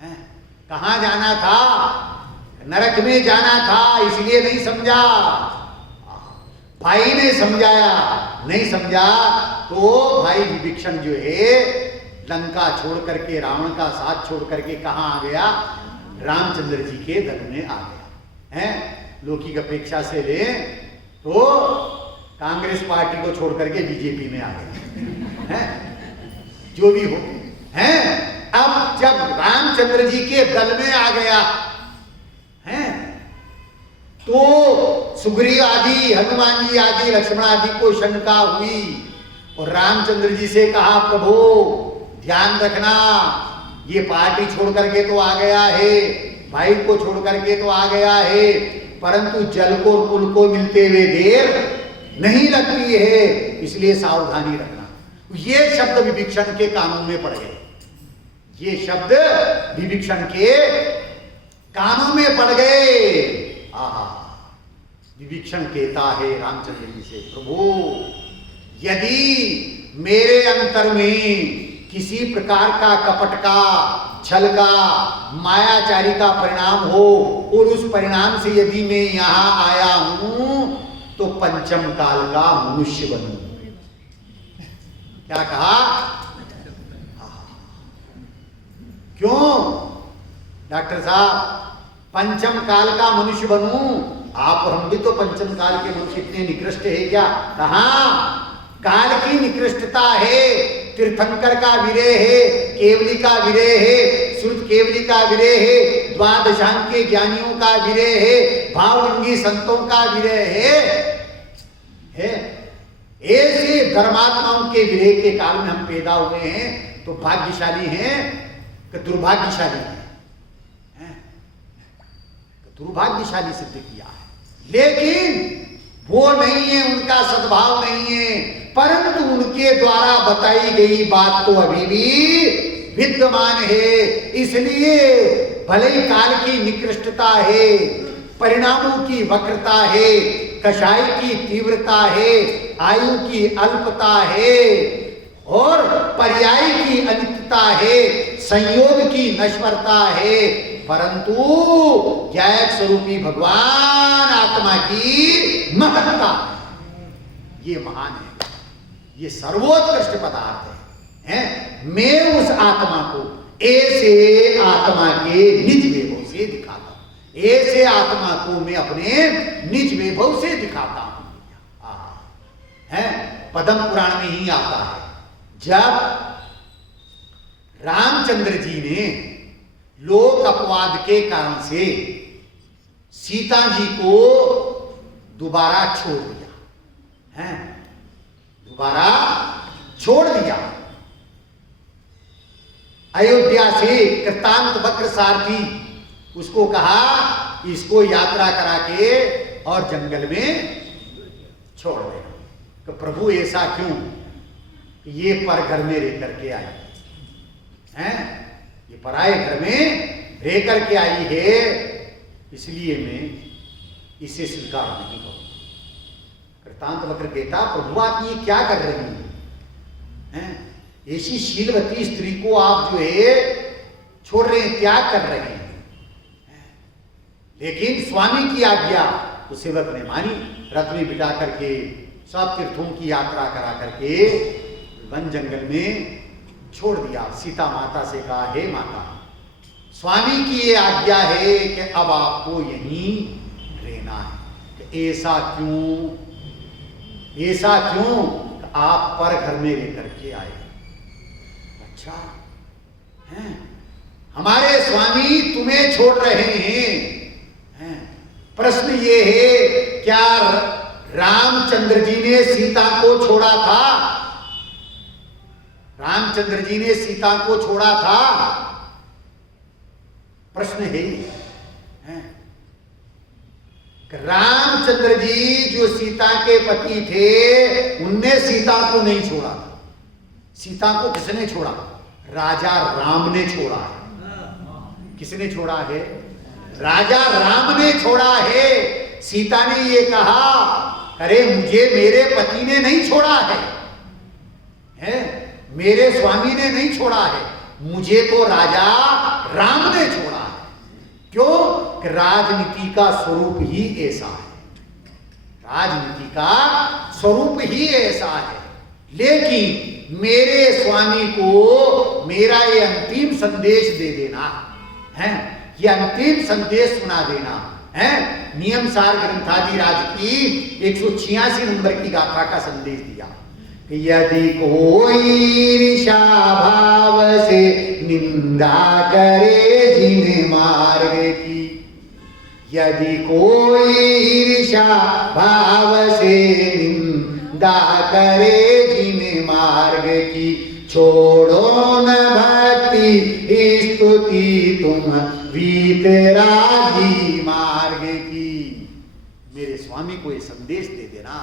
हैं? कहां जाना था? नरक में जाना था, इसलिए नहीं समझा। भाई ने समझाया, नहीं समझा तो भाई विभीषण जो है लंका छोड़ करके, रावण का साथ छोड़ करके कहां आ गया? रामचंद्र जी के दल में आ गया, हैं? लौकिक अपेक्षा से ले तो कांग्रेस पार्टी को छोड़ करके बीजेपी में आ गया, हैं? जो भी हो, हैं? अब जब रामचंद्र जी के दल में आ गया, हैं? तो सुग्रीव आदि, हनुमान जी आदि, लक्ष्मण आदि को शंका हुई और रामचंद्र जी से कहा प्रभु ध्यान रखना, ये पार्टी छोड़ करके तो आ गया है, भाई को छोड़ करके तो आ गया है, परंतु जल को कुल को मिलते हुए देर नहीं लगती है, इसलिए सावधानी रखना। ये शब्द विभीषण के कानों में पड़ गए, ये शब्द विभीषण के कानों में पड़ गए। विभीषण कहता है रामचंद्र जी से प्रभु यदि मेरे अंतर में किसी प्रकार का कपट का, छल का, मायाचारी का परिणाम हो और उस परिणाम से यदि मैं यहां आया हूं तो पंचम काल का मनुष्य बनूं। क्या कहा? क्यों डॉक्टर साहब? पंचम काल का मनुष्य बनूं? आप और हम भी तो पंचम काल के मनुष्य इतने निकृष्ट है क्या? कहा काल की निकृष्टता है, तीर्थंकर का विरह है, केवली का विरह है, श्रुत केवली का विरह है, द्वादशांग के ज्ञानियों का विरह है, भावभंगी संतों का विरह है। ऐसे धर्मात्माओं के विरह के काल में हम पैदा हुए हैं तो भाग्यशाली हैं कि दुर्भाग्यशाली हैं? दुर्भाग्यशाली सिद्ध किया है, लेकिन वो नहीं है, उनका सद्भाव नहीं है, परंतु उनके द्वारा बताई गई बात तो अभी भी विद्यमान है। इसलिए भले ही काल की निकृष्टता है, परिणामों की वक्रता है, कषाय की तीव्रता है, आयु की अल्पता है और पर्याय की अनित्यता है, संयोग की नश्वरता है, परंतु ज्ञायक स्वरूपी भगवान आत्मा की महत्ता ये महान है, ये सर्वोत्कृष्ट पदार्थ है। मैं उस आत्मा को ऐसे आत्मा के निज वैभव से दिखाता हूं, ऐसे आत्मा को मैं अपने निज वैभव से दिखाता हूं। है पद्म पुराण में ही आता है, जब रामचंद्र जी ने लोक अपवाद के कारण से सीता जी को दोबारा छोड़ दिया, है दोबारा छोड़ दिया, अयोध्या से कृतांत वक्र सारथी उसको कहा इसको यात्रा करा के और जंगल में छोड़ देना। तो प्रभु ऐसा क्यों? ये पर घर में रह करके आई हैं, ये पराए घर में रह करके आई है, इसलिए मैं इसे स्वीकार नहीं करूंगा। कृतांत वक्र कहता प्रभु आप ये क्या कर रही हैं? ऐसी शीलवती स्त्री को आप जो है छोड़ रहे हैं, त्याग कर रहे हैं। लेकिन स्वामी की आज्ञा तो सेवक ने मानी, रथ में बिठा करके सब तीर्थों की यात्रा करा करके वन जंगल में छोड़ दिया। सीता माता से कहा हे माता, स्वामी की ये आज्ञा है कि अब आपको यहीं रहना है। कि ऐसा क्यों? ऐसा क्यों? आप पर घर में रह करके आए। अच्छा है, हमारे स्वामी तुम्हें छोड़ रहे हैं। प्रश्न ये है, क्या रामचंद्र जी ने सीता को छोड़ा था? रामचंद्र जी ने सीता को छोड़ा था? प्रश्न है ये, हैं? रामचंद्र जी जो सीता के पति थे, उनने सीता को नहीं छोड़ा था। सीता को किसने छोड़ा? राजा राम ने छोड़ा है। किसने छोड़ा है? राजा राम ने छोड़ा है। सीता ने ये कहा, अरे मुझे मेरे पति ने नहीं छोड़ा है, मेरे स्वामी ने नहीं छोड़ा है, मुझे तो राजा राम ने छोड़ा है। क्यों? कि राजनीति का स्वरूप ही ऐसा है। राजनीति का स्वरूप ही ऐसा है। लेकिन मेरे स्वामी को मेरा ये अंतिम संदेश दे देना है, ये अंतिम संदेश सुना देना है। नियम सार ग्रंथाधिराज की 186 नंबर की गाथा का संदेश दिया कि यदि कोई ईर्ष्या भाव से निंदा करे जिन मार्ग की, यदि कोई ईर्ष्या भाव से निंदा करे जिन मार्ग की, छोड़ो न भक्ति स्तुति तुम वीतरागी मार्ग की। मेरे स्वामी को ये संदेश दे देना,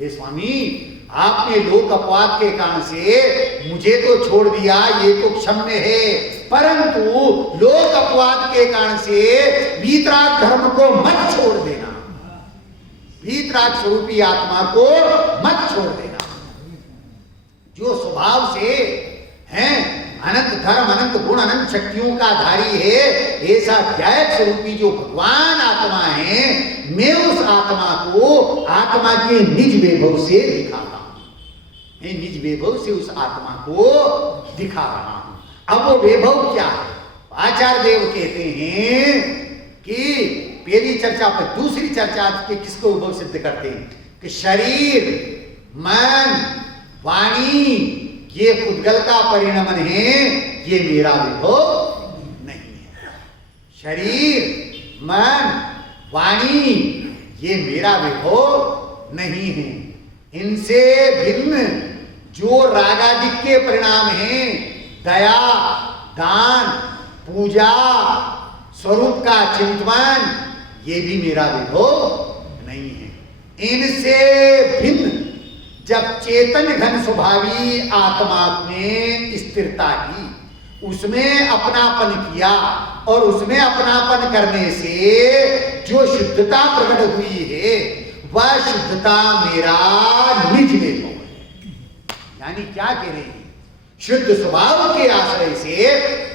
हे स्वामी आपने लोक अपवाद के कारण से मुझे तो छोड़ दिया, ये तो क्षम्य है, परंतु लोक अपवाद के कारण से वीतराग धर्म को मत छोड़ देना, वीतराग स्वरूपी आत्मा को मत छोड़ देना। जो स्वभाव से हैं अनंत धर्म, अनंत गुण, अनंत शक्तियों का धारी है, ऐसा ध्यायक स्वरूपी जो भगवान आत्मा है, मैं उस आत्मा को आत्मा के निज वैभव से दिखाता हूं। मैं निज वैभव से उस आत्मा को दिखा रहा हूं। अब वो वैभव क्या है? आचार्य देव कहते हैं कि पहली चर्चा पर दूसरी चर्चा के किसको वैभव सिद्ध करते हैं कि शरीर, मन, वाणी ये पुद्गल का परिणमन है, ये मेरा विभव नहीं है। शरीर, मन, वाणी ये मेरा विभव नहीं है। इनसे भिन्न जो रागादिक के परिणाम हैं, दया, दान, पूजा, स्वरूप का चिंतन, ये भी मेरा विभव नहीं है। इनसे भिन्न जब चेतन घन स्वभावी आत्मा में स्थिरता की, उसमें अपनापन किया और उसमें अपनापन करने से जो शुद्धता प्रकट हुई है, वह शुद्धता मेरा निज वैभव है। यानी क्या कह रहे हैं? शुद्ध स्वभाव के आश्रय से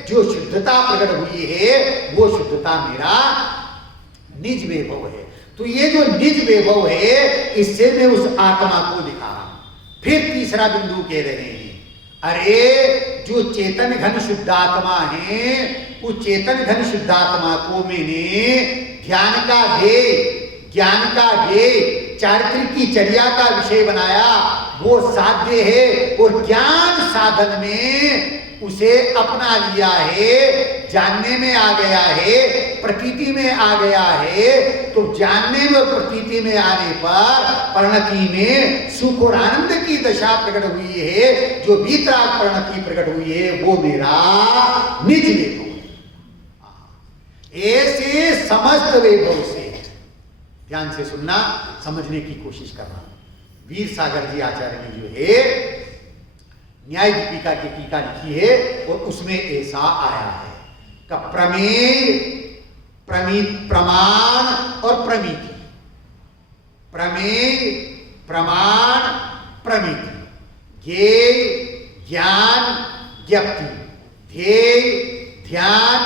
जो शुद्धता प्रकट हुई है, वो शुद्धता मेरा निज वैभव है। तो ये जो निज वैभव है, इससे मैं उस आत्मा को दिखा रहा हूं। फिर तीसरा बिंदु कह रहे हैं, अरे जो चेतन घन शुद्धात्मा है, उस चेतन घन शुद्धात्मा को मैंने ध्यान का ध्येय, ज्ञान का ध्येय, चारित्रिक की चर्या का विषय बनाया, वो साध्य है और ज्ञान साधन में उसे अपना लिया है, जानने में आ गया है, प्रतीति में आ गया है। तो जानने में और प्रतीति में आने पर परिणति में सुख और आनंद की दशा प्रकट हुई है, जो वीतराग परिणति प्रकट हुई है, वो मेरा निज वैभव है। ऐसे समस्त वैभव से ध्यान से सुनना, समझने की कोशिश करना। वीर सागर जी आचार्य ने जो है न्याय दीपिका की टीका लिखी है और उसमें ऐसा आया है कि प्रमेय, प्रमाण और प्रमिति, प्रमेय, प्रमाण, प्रमिति, ज्ञेय, ज्ञान, ज्ञप्ति, ध्येय, ध्यान,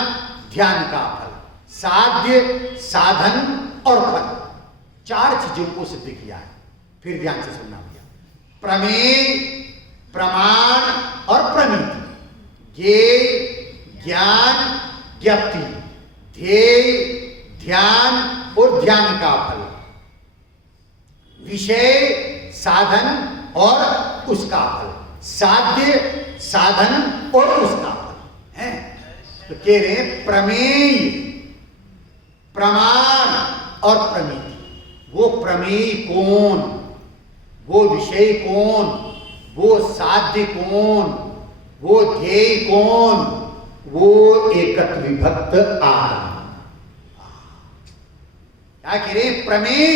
ध्यान का फल, साध्य, साधन और फल, चार चीजों को सिद्ध किया है। फिर ध्यान से सुनना भैया। प्रमेय, प्रमाण और प्रमिति, ज्ञेय, ज्ञान, ज्ञप्ति, ध्येय, ध्यान और ध्यान का फल, विषय, साधन और उसका फल, साध्य, साधन और उसका फल है। तो कह रहे हैं प्रमेय, प्रमाण और प्रमिति। वो प्रमेय कौन, वो विषय कौन, वो साध्य कौन, वो ध्येय कौन? वो एकत्व विभक्त आत्मा। क्या कह रहे? प्रमेय,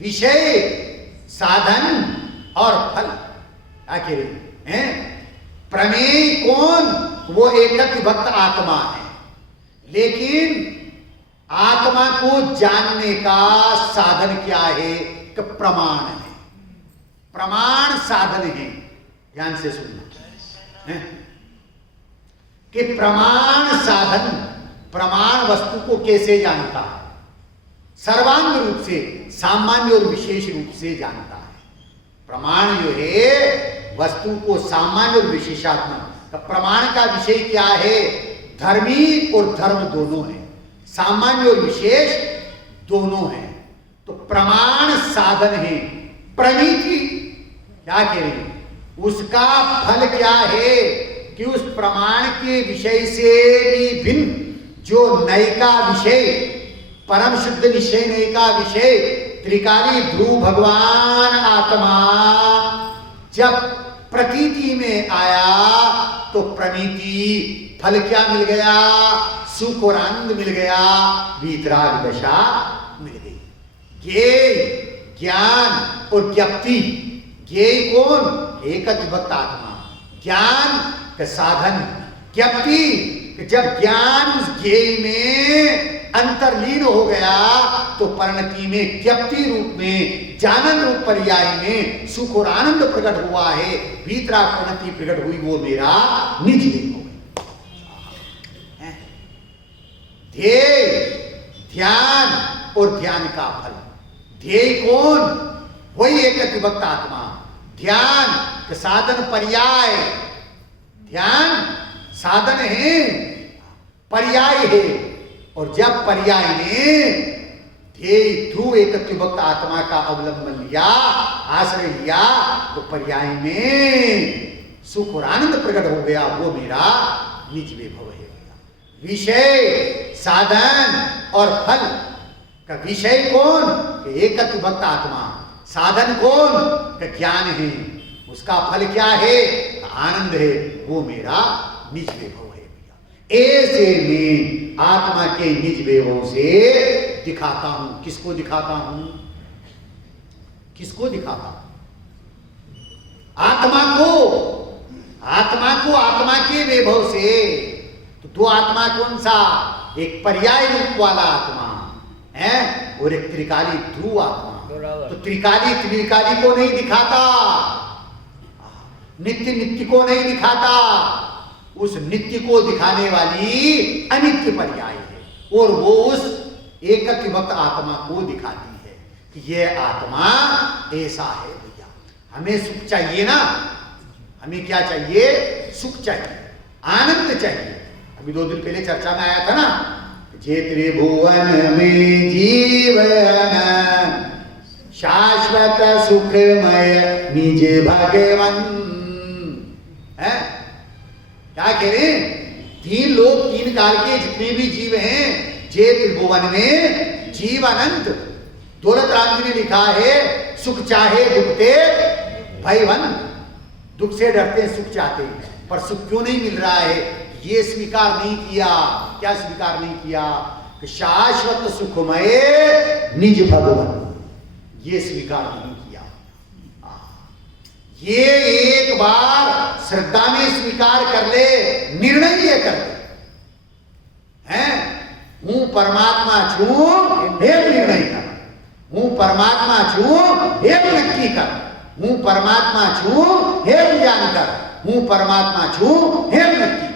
विषय, साधन और फल। क्या कह रहे हैं? प्रमेय कौन? वो एकत्व विभक्त आत्मा है। लेकिन आत्मा को जानने का साधन क्या है? कि प्रमाण है। प्रमाण साधन है। ध्यान से सुनना है कि प्रमाण साधन प्रमाण वस्तु को कैसे जानता है? सर्वांग रूप से, सामान्य और विशेष रूप से जानता है। प्रमाण जो है वस्तु को सामान्य और विशेषात्मक। तो प्रमाण का विषय क्या है? धर्मी और धर्म दोनों है, सामान्य और विशेष दोनों है। तो प्रमाण साधन है। प्रमिति क्या कह रहे हैं? उसका फल क्या है? कि उस प्रमाण के विषय से भी भिन्न जो नय का विषय, परम शुद्ध निश्चय नय का विषय, त्रिकाली ध्रुव भगवान आत्मा जब प्रतीति में आया तो प्रमिति फल क्या मिल गया? सुख और आनंद मिल गया, वीतराग दशा मिल गई। ज्ञेय, ज्ञान और ज्ञप्ति। ज्ञेय कौन? एकत्व विभक्त आत्मा। ज्ञान का साधन, ज्ञप्ति कि जब ज्ञान उस ज्ञेय में अंतर्लीन हो गया तो परिणति में ज्ञप्ति रूप में, जानन रूप पर्याय में सुख और आनंद प्रकट हुआ है। वीतराग परिणति प्रकट हुई, वो मेरा निज देह हो गई। ध्येय, ध्यान और ध्यान का फल। ध्येय कौन? वही एकत्व विभक्त आत्मा। ध्यान का साधन पर्याय। ध्यान साधन है, पर्याय है। और जब पर्याय ने ध्येय ध्रुव एकत्व विभक्त आत्मा का अवलंबन लिया, आश्रय लिया, तो पर्याय में सुख और आनंद प्रकट हो गया, वो मेरा निज विभव है। विषय, साधन और फल का विषय कौन? एकत्व विभक्त आत्मा। साधन कौन? का ज्ञान है। उसका फल क्या है? आनंद है, वो मेरा निज वैभव है। ऐसे मैं आत्मा के निज वैभव से दिखाता हूं। किसको दिखाता हूं? किसको दिखाता हूं? आत्मा को। आत्मा को आत्मा के वैभव से। तो दो आत्मा कौन सा? एक पर्याय रूप वाला आत्मा है और एक त्रिकाली ध्रुव आत्मा। तो त्रिकाली त्रिकाली को नहीं दिखाता, नित्य नित्य को नहीं दिखाता, उस नित्य को दिखाने वाली अनित्य पर्याय है और वो उस एकत्व विभक्त आत्मा को दिखाती है कि ये आत्मा ऐसा है। भैया हमें सुख चाहिए ना, हमें क्या चाहिए? सुख चाहिए, आनंद चाहिए। अभी 2 दिन पहले चर्चा में आया था ना, जे त्रिभुवन में जीवन शाश्वत सुखमय निज भगवन है। क्या कह रहे? 3 लोक 3 काल के जितने भी जीव हैं, जे त्रिभुवन में जीव अनंत। दौलत राम जी ने लिखा है, सुख चाहे दुख दे भयवन। दुख से डरते हैं, सुख चाहते हैं, पर सुख क्यों नहीं मिल रहा है? ये स्वीकार नहीं किया। क्या स्वीकार नहीं किया? कि शाश्वत सुखमय निज भगवन, ये स्वीकार नहीं किया। ये एक बार श्रद्धा में स्वीकार कर ले, निर्णय ये कर ले हैं, हूं परमात्मा छू, हेम निर्णय कर। हूं परमात्मा छू, हेम नक्की कर। हूं परमात्मा छू, हेम जान कर। हूं परमात्मा छू, हेम नक्की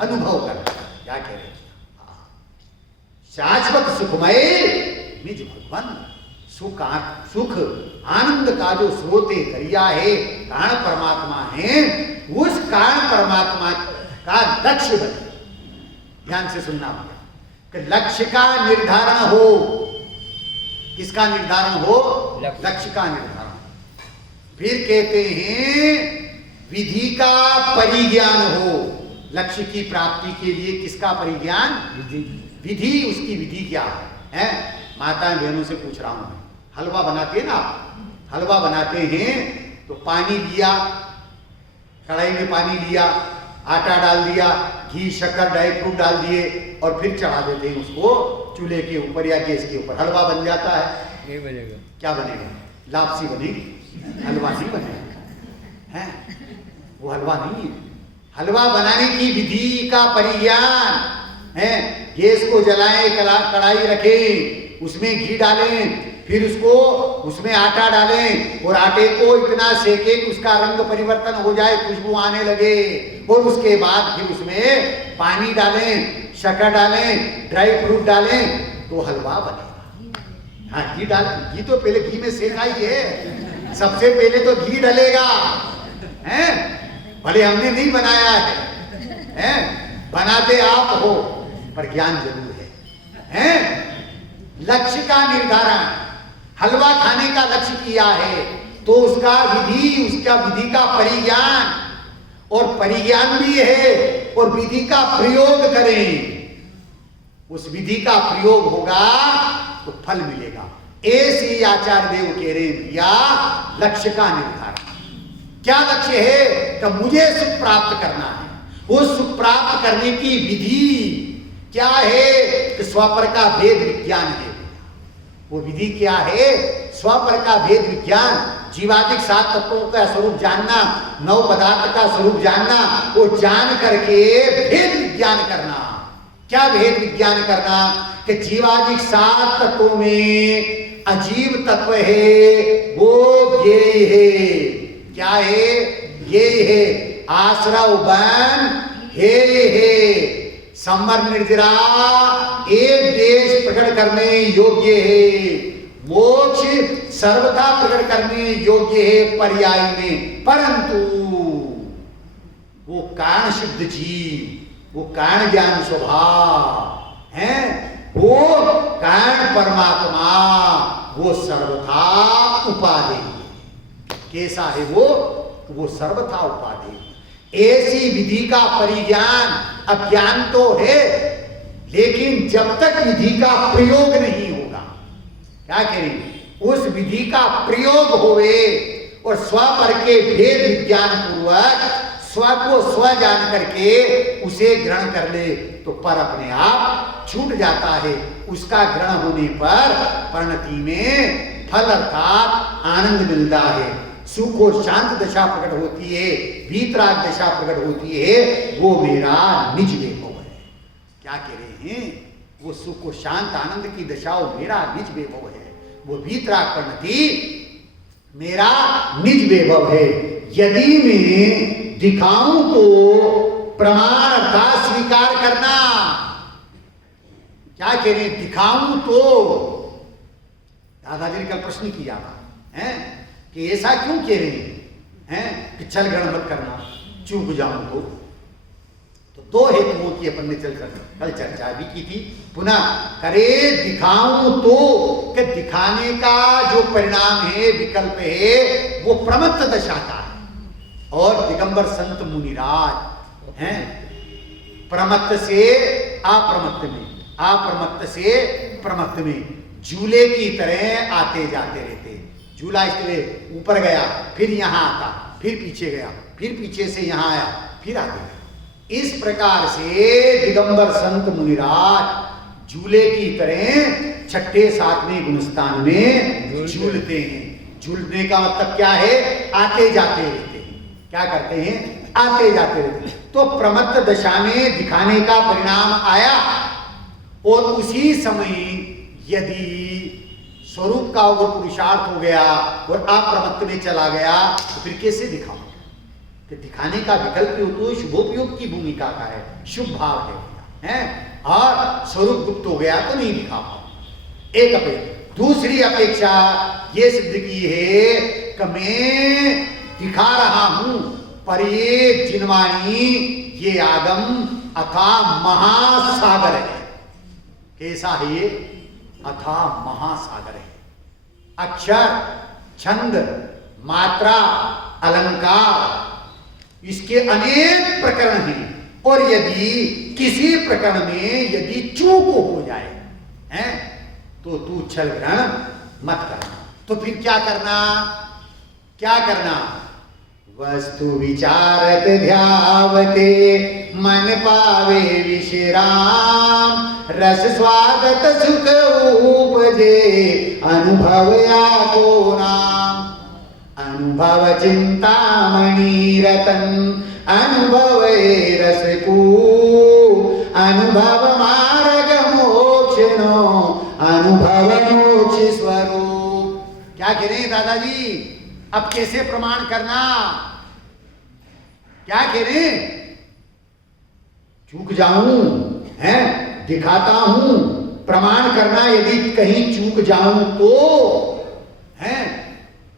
अनुभव कर। क्या कह रहे? शाश्वत सुखमय निज भगवान। सुख आनंद का जो स्रोत दरिया है, कारण परमात्मा है, उस कारण परमात्मा का लक्ष्य बने। ध्यान से सुनना होगा कि लक्ष्य का निर्धारण हो। किसका निर्धारण हो? लक्ष्य का निर्धारण। फिर कहते हैं विधि का परिज्ञान हो। लक्ष्य की प्राप्ति के लिए किसका परिज्ञान? विधि। उसकी विधि क्या है? माता बहनों से पूछ रहा हूं। हलवा बनाते हैं ना, हलवा बनाते हैं तो पानी लिया कढ़ाई में पानी लिया, आटा डाल दिया, घी शक्कर ड्राई फ्रूट डाल दिए और फिर चढ़ा देते हैं उसको चूल्हे के ऊपर या गैस के ऊपर, हलवा बन जाता है। नहीं बनेगा। क्या बनेगा? लापसी बनेगी, हलवा नहीं बनेगा। है वो हलवा नहीं है। हलवा बनाने की विधि का परिज्ञान है। गैस को जलाएं, कढ़ाई रखें, उसमें घी डालें, फिर उसमें आटा डालें और आटे को इतना सेके कि उसका रंग परिवर्तन हो जाए, खुशबू आने लगे, और उसके बाद फिर उसमें पानी डालें, शक्कर डालें, ड्राई फ्रूट डालें, तो हलवा बनेगा। हाँ, घी डालें, घी तो पहले घी में सेका ही है, सबसे पहले तो घी डलेगा, हैं? भले हमने नहीं बनाया है, बनाते आप हो, पर ज्ञान जरूर है। लक्ष्य का निर्धारण, हलवा खाने का लक्ष्य किया है तो उसका विधि का परिज्ञान, और परिज्ञान भी है और विधि का प्रयोग करें। उस विधि का प्रयोग होगा तो फल मिलेगा। ऐसे आचार्य देव कह रहे हैं, या लक्ष्य का निर्धारण। क्या लक्ष्य है? कि मुझे सुख प्राप्त करना है। वो सुख प्राप्त करने की विधि क्या है? कि स्वपर का भेद विज्ञान है। वो विधि क्या है? स्वपर का भेद विज्ञान, जीवादिक 7 तत्वों का स्वरूप जानना, 9 पदार्थ का स्वरूप जानना, वो जान करके भेद विज्ञान करना। क्या भेद विज्ञान करना? कि जीवादिक 7 तत्वों में अजीव तत्व है, वो ज्ञेय है। क्या है? ज्ञेय है। आश्रव बन है, संवर निर्जरा एक देश प्रकट करने योग्य है, मोक्ष सर्वथा प्रकट करने योग्य है पर्याय में, परंतु वो कारण सिद्ध जीव, वो कारण ज्ञान स्वभाव है, वो कारण परमात्मा, वो सर्वथा उपाधि। कैसा है वो सर्वथा उपाधि। ऐसी विधि का परिज्ञान, अज्ञान तो है, लेकिन जब तक विधि का प्रयोग नहीं होगा, क्या कह रही, उस विधि का प्रयोग होवे और स्व पर के भेद विज्ञान पूर्वक स्व को स्व जान करके उसे ग्रहण कर ले, तो पर अपने आप छूट जाता है। उसका ग्रहण होने पर परिणति में फल अर्थात आनंद मिलता है, सुख और शांत दशा प्रकट होती है, वीतराग दशा प्रकट होती है, वो मेरा निज वैभव है। क्या कह रहे हैं? वो सुख और शांत आनंद की दशा वो मेरा निज वैभव है, वो वीतराग परिणति मेरा निज वैभव है। यदि मैं दिखाऊं तो प्रमाण अर्थात स्वीकार करना। क्या कह रहे हैं? दिखाऊं तो, दादाजी ने कल प्रश्न किया था, है कि ऐसा क्यों कह रहे हैं कि छल ग्रहण मत करना, चूक जाऊं तो 2 हेतुओं की अपन ने कल चर्चा भी की थी, पुनः करे दिखाऊं तो, कि दिखाने का जो परिणाम है, विकल्प है, वो प्रमत्त दशा का है। और दिगंबर संत मुनिराज हैं, प्रमत्त से अप्रमत्त में, अप्रमत्त से प्रमत्त में झूले की तरह आते जाते रहते। झूला इसलिए ऊपर गया, फिर यहां आता, फिर पीछे गया, फिर पीछे से यहां आया, फिर आगे गया। इस प्रकार से दिगंबर संत मुनिराज झूले की तरह 6ठे 7वें गुणस्थान में झूलते हैं। झूलने का मतलब क्या है? आते जाते रहते हैं। क्या करते हैं? आते जाते रहते हैं। तो प्रमत्त दशा में दिखाने का परिणाम आया, और उसी समय यदि स्वरूप का अगर पुरुषार्थ हो गया और अप्रमत्त में चला गया, तो फिर कैसे दिखाओ? कि दिखाने का विकल्प तो शुभोपयोग की भूमिका का है, शुभ भाव है, और स्वरूप गुप्त हो गया तो नहीं दिखा पाओ। एक अपेक्षा। दूसरी अपेक्षा ये सिद्ध की है कि मैं दिखा रहा हूं, पर ये जिनवाणी, ये आगम अथा महासागर है। कैसा है ये? अथा महासागर है। अक्षर, छंद, मात्रा, अलंकार, इसके अनेक प्रकरण हैं, और यदि किसी प्रकरण में यदि चूक हो जाए हैं, तो तू छल ग्रहण मत करना। तो फिर क्या करना? क्या करना? वस्तु विचारत ध्यावते मन पावे विश्राम, रस स्वागत सुख उपजे अनुभव या को नाम। अनुभव चिंतामणि रतन अनुभव रस को, अनुभव मार्ग मोक्ष नो अनुभव मोक्ष स्वरूप। क्या कह रहे हैं दादाजी, अब कैसे प्रमाण करना? क्या कह रहे हैं? चूक जाऊं है, दिखाता हूं, प्रमाण करना। यदि कहीं चूक जाऊं तो है,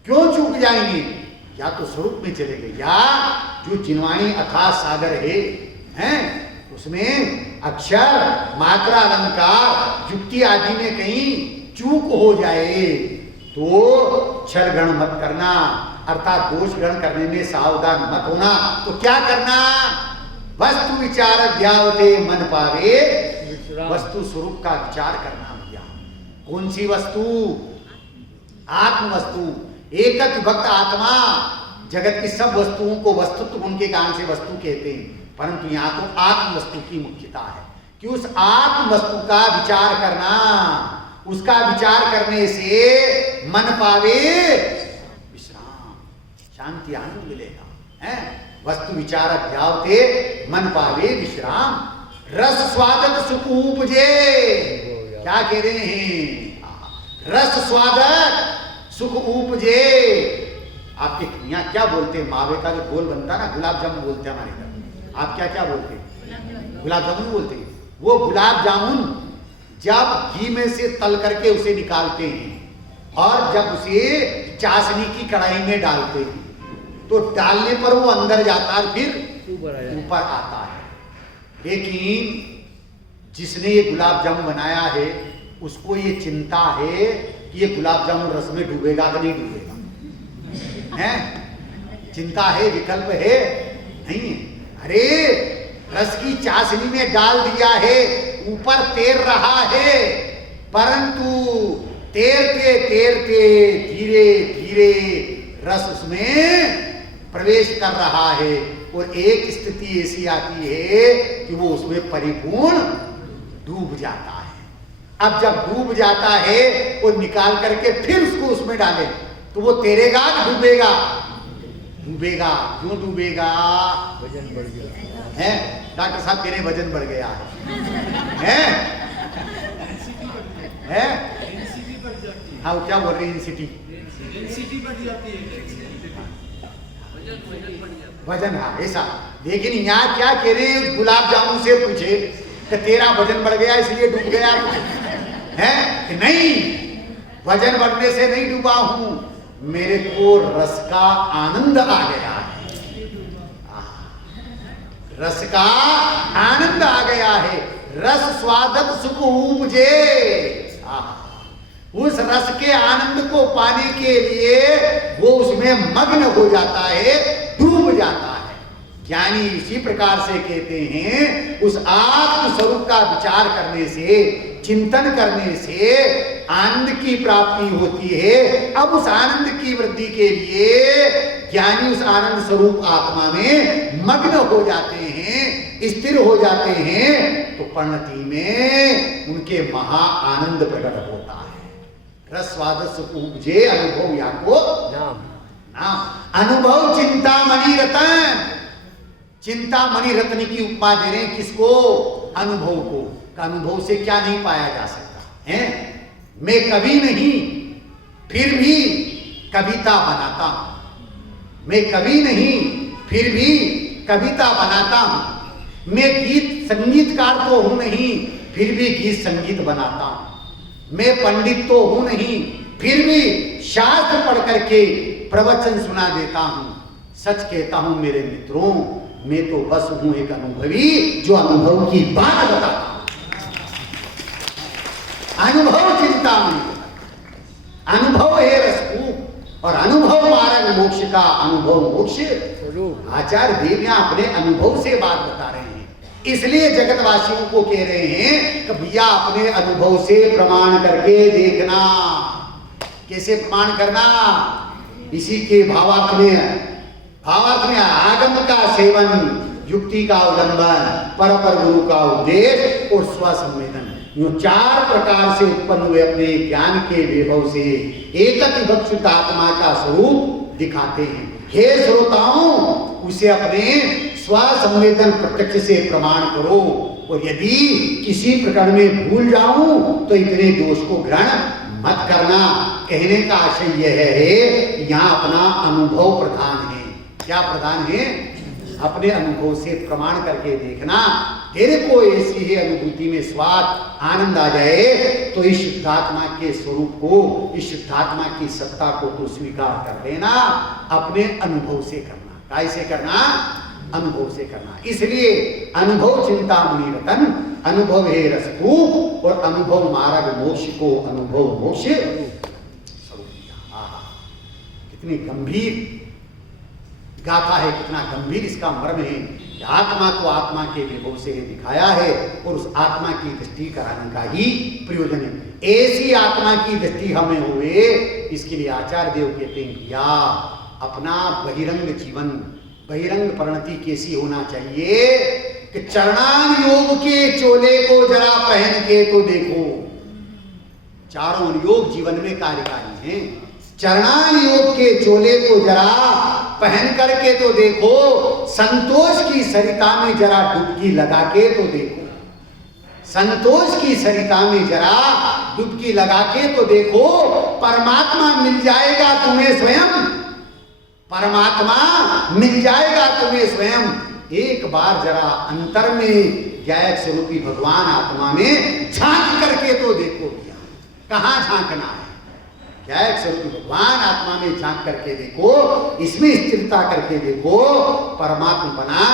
क्यों चूक जाएंगे? या तो स्वरूप में चले गए, या जो जिनवाणी अथाह सागर है उसमें अक्षर मात्रा अलंकार युक्ति आदि में कहीं चूक हो जाए तो छल गण मत करना, अर्थात दोष गण करने में सावधान मत होना। तो क्या करना? वस्तु विचार ध्यावते मन पावे, वस्तु स्वरूप का विचार करना भैया। कौन सी वस्तु? आत्म वस्तु, एकक विभक्त आत्मा। जगत की सब वस्तुओं को वस्तुत्व उनके कारण से वस्तु कहते हैं, परंतु यहाँ तो आत्म वस्तु की मुख्यता है कि उस आत्म वस्तु का विचार करना। उसका विचार करने से मन पावे विश्राम, शांति आनंद मिलेगा है। वस्तु विचार ध्यावते मन पावे विश्राम, रस स्वादक सुख उपजे। क्या कह रहे हैं? रस स्वादक सुख उपजे। आपके यहाँ क्या बोलते हैं? मावे का जो गोल बनता है ना, गुलाब जामुन बोलते हैं हमारे घर। आप क्या क्या बोलते हैं? गुलाब जामुन बोलते हैं। वो गुलाब जामुन जब घी में से तल करके उसे निकालते हैं और जब उसे चाशनी की कढ़ाई में डालते हैं तो डालने पर वो अंदर जाता है, फिर ऊपर आता है। लेकिन जिसने ये गुलाब जामुन बनाया है उसको ये चिंता है कि ये गुलाब जामुन रस में डूबेगा कि नहीं डूबेगा, है? चिंता है, विकल्प है नहीं। अरे रस की चाशनी में डाल दिया है, ऊपर तैर रहा है, परंतु तैरते तैरते धीरे धीरे रस उसमें प्रवेश कर रहा है और एक स्थिति ऐसी आती है कि वो उसमें परिपूर्ण डूब जाता है। अब जब डूब जाता है और निकाल करके फिर उसको उसमें डाले तो वो तैरेगा कि डूबेगा? डूबेगा। क्यों डूबेगा? वजन बढ़ गया है। डॉक्टर साहब कह रहे वजन बढ़ गया है। हाँ, क्या बोल रहे हैं? डेंसिटी बढ़ जाती है, वजन। हाँ ऐसा। लेकिन यहाँ क्या कह रहे हैं? गुलाब जामुन से पूछे कि तेरा वजन बढ़ गया इसलिए डूब गया है कि नहीं? वजन बढ़ने से नहीं डूबा हूं, मेरे को रस का आनंद आ गया है। रस का आनंद आ गया है। रस स्वादक सुख उपजे। उस रस के आनंद को पाने के लिए वो उसमें मग्न हो जाता है, डूब जाता है। ज्ञानी इसी प्रकार से कहते हैं, उस आत्म स्वरूप का विचार करने से, चिंतन करने से आनंद की प्राप्ति होती है। अब उस आनंद की वृद्धि के लिए ज्ञानी उस आनंद स्वरूप आत्मा में मग्न हो जाते हैं, स्थिर हो जाते हैं, तो परिणति में उनके महा आनंद प्रकट होता है। रस स्वाद सुख उपजे अनुभव या को नाम। अनुभव चिंतामणि रतन। चिंतामणि रत्न की उपमा दे रहे हैं किसको? अनुभव को। अनुभव से क्या नहीं पाया जा सकता है? मैं कभी नहीं फिर भी कविता बनाता हूं। मैं कभी नहीं फिर भी कविता बनाता हूं। मैं गीत संगीतकार तो हूं नहीं, फिर भी गीत संगीत बनाता हूं। मैं पंडित तो हूं नहीं, फिर भी शास्त्र पढ़ करके प्रवचन सुना देता हूं। सच कहता हूं मेरे मित्रों, मैं तो बस हूं एक अनुभवी जो अनुभव की बात बताता हूं। अनुभव चिंतामणि, अनुभव है रसकूप और अनुभव मार्ग मोक्ष का। अनुभव मोक्ष आचार्य देव यहां अपने अनुभव से बात बता रहे हैं। इसलिए जगतवासियों को कह रहे हैं कि भैया अपने अनुभव से प्रमाण करके देखना। कैसे प्रमाण करना? इसी के भावार्थ में भावार्थ में आगम का सेवन, युक्ति का अवलंबन, पर गुरु का उपदेश और स्वसंवेदन, यो 4 प्रकार से उत्पन्न हुए अपने ज्ञान के वैभव से एकत विभक्त शुद्ध आत्मा का स्वरूप दिखाते हैं। हे श्रोताओं, उसे अपने स्वसंवेदन प्रत्यक्ष से प्रमाण करो, और यदि किसी प्रकार में भूल जाऊं तो इतने दोष को ग्रहण मत करना। कहने का आशय यह है, यहाँ अपना अनुभव प्रधान है। क्या प्रधान है? अपने अनुभव से प्रमाण करके देखना। तेरे को ऐसी ही अनुभूति में स्वाद आनंद आ जाए तो इस शुद्धात्मा के स्वरूप को, इस शुद्धात्मा की सत्ता को तो स्वीकार कर लेना। अपने अनुभव से करना। कैसे करना? अनुभव से करना। इसलिए अनुभव चिंता मुनि रतन, अनुभव है रसकूप, और अनुभव मार्ग मोक्ष को अनुभव मोक्ष स्वरूप दिया। कितनी गंभीर गाथा है, कितना गंभीर इसका मर्म है। आत्मा को आत्मा के विभव से दिखाया है और उस आत्मा की दृष्टि कराने का ही प्रयोजन है। ऐसी आत्मा की दृष्टि हमें हुए, इसके लिए आचार्य देव कहते हैं किया अपना बहिरंग जीवन, बहिरंग परिणति कैसी होना चाहिए कि चरणान योग के चोले को जरा पहन के तो देखो। चारों योग जीवन में कार्यकारी हैं। चरणान योग के चोले को जरा पहन करके तो देखो, संतोष की सरिता में जरा डुबकी लगा के तो देखो, संतोष की सरिता में जरा डुबकी लगा के तो देखो, परमात्मा मिल जाएगा तुम्हें स्वयं, परमात्मा मिल जाएगा तुम्हें स्वयं। एक बार जरा अंतर में गायक स्वरूपी भगवान आत्मा में झांक करके तो देखो। कहाँ झांकना है? गायक स्वरूपी भगवान आत्मा में झांक करके देखो, इसमें स्थिरता करके देखो, परमात्मा बना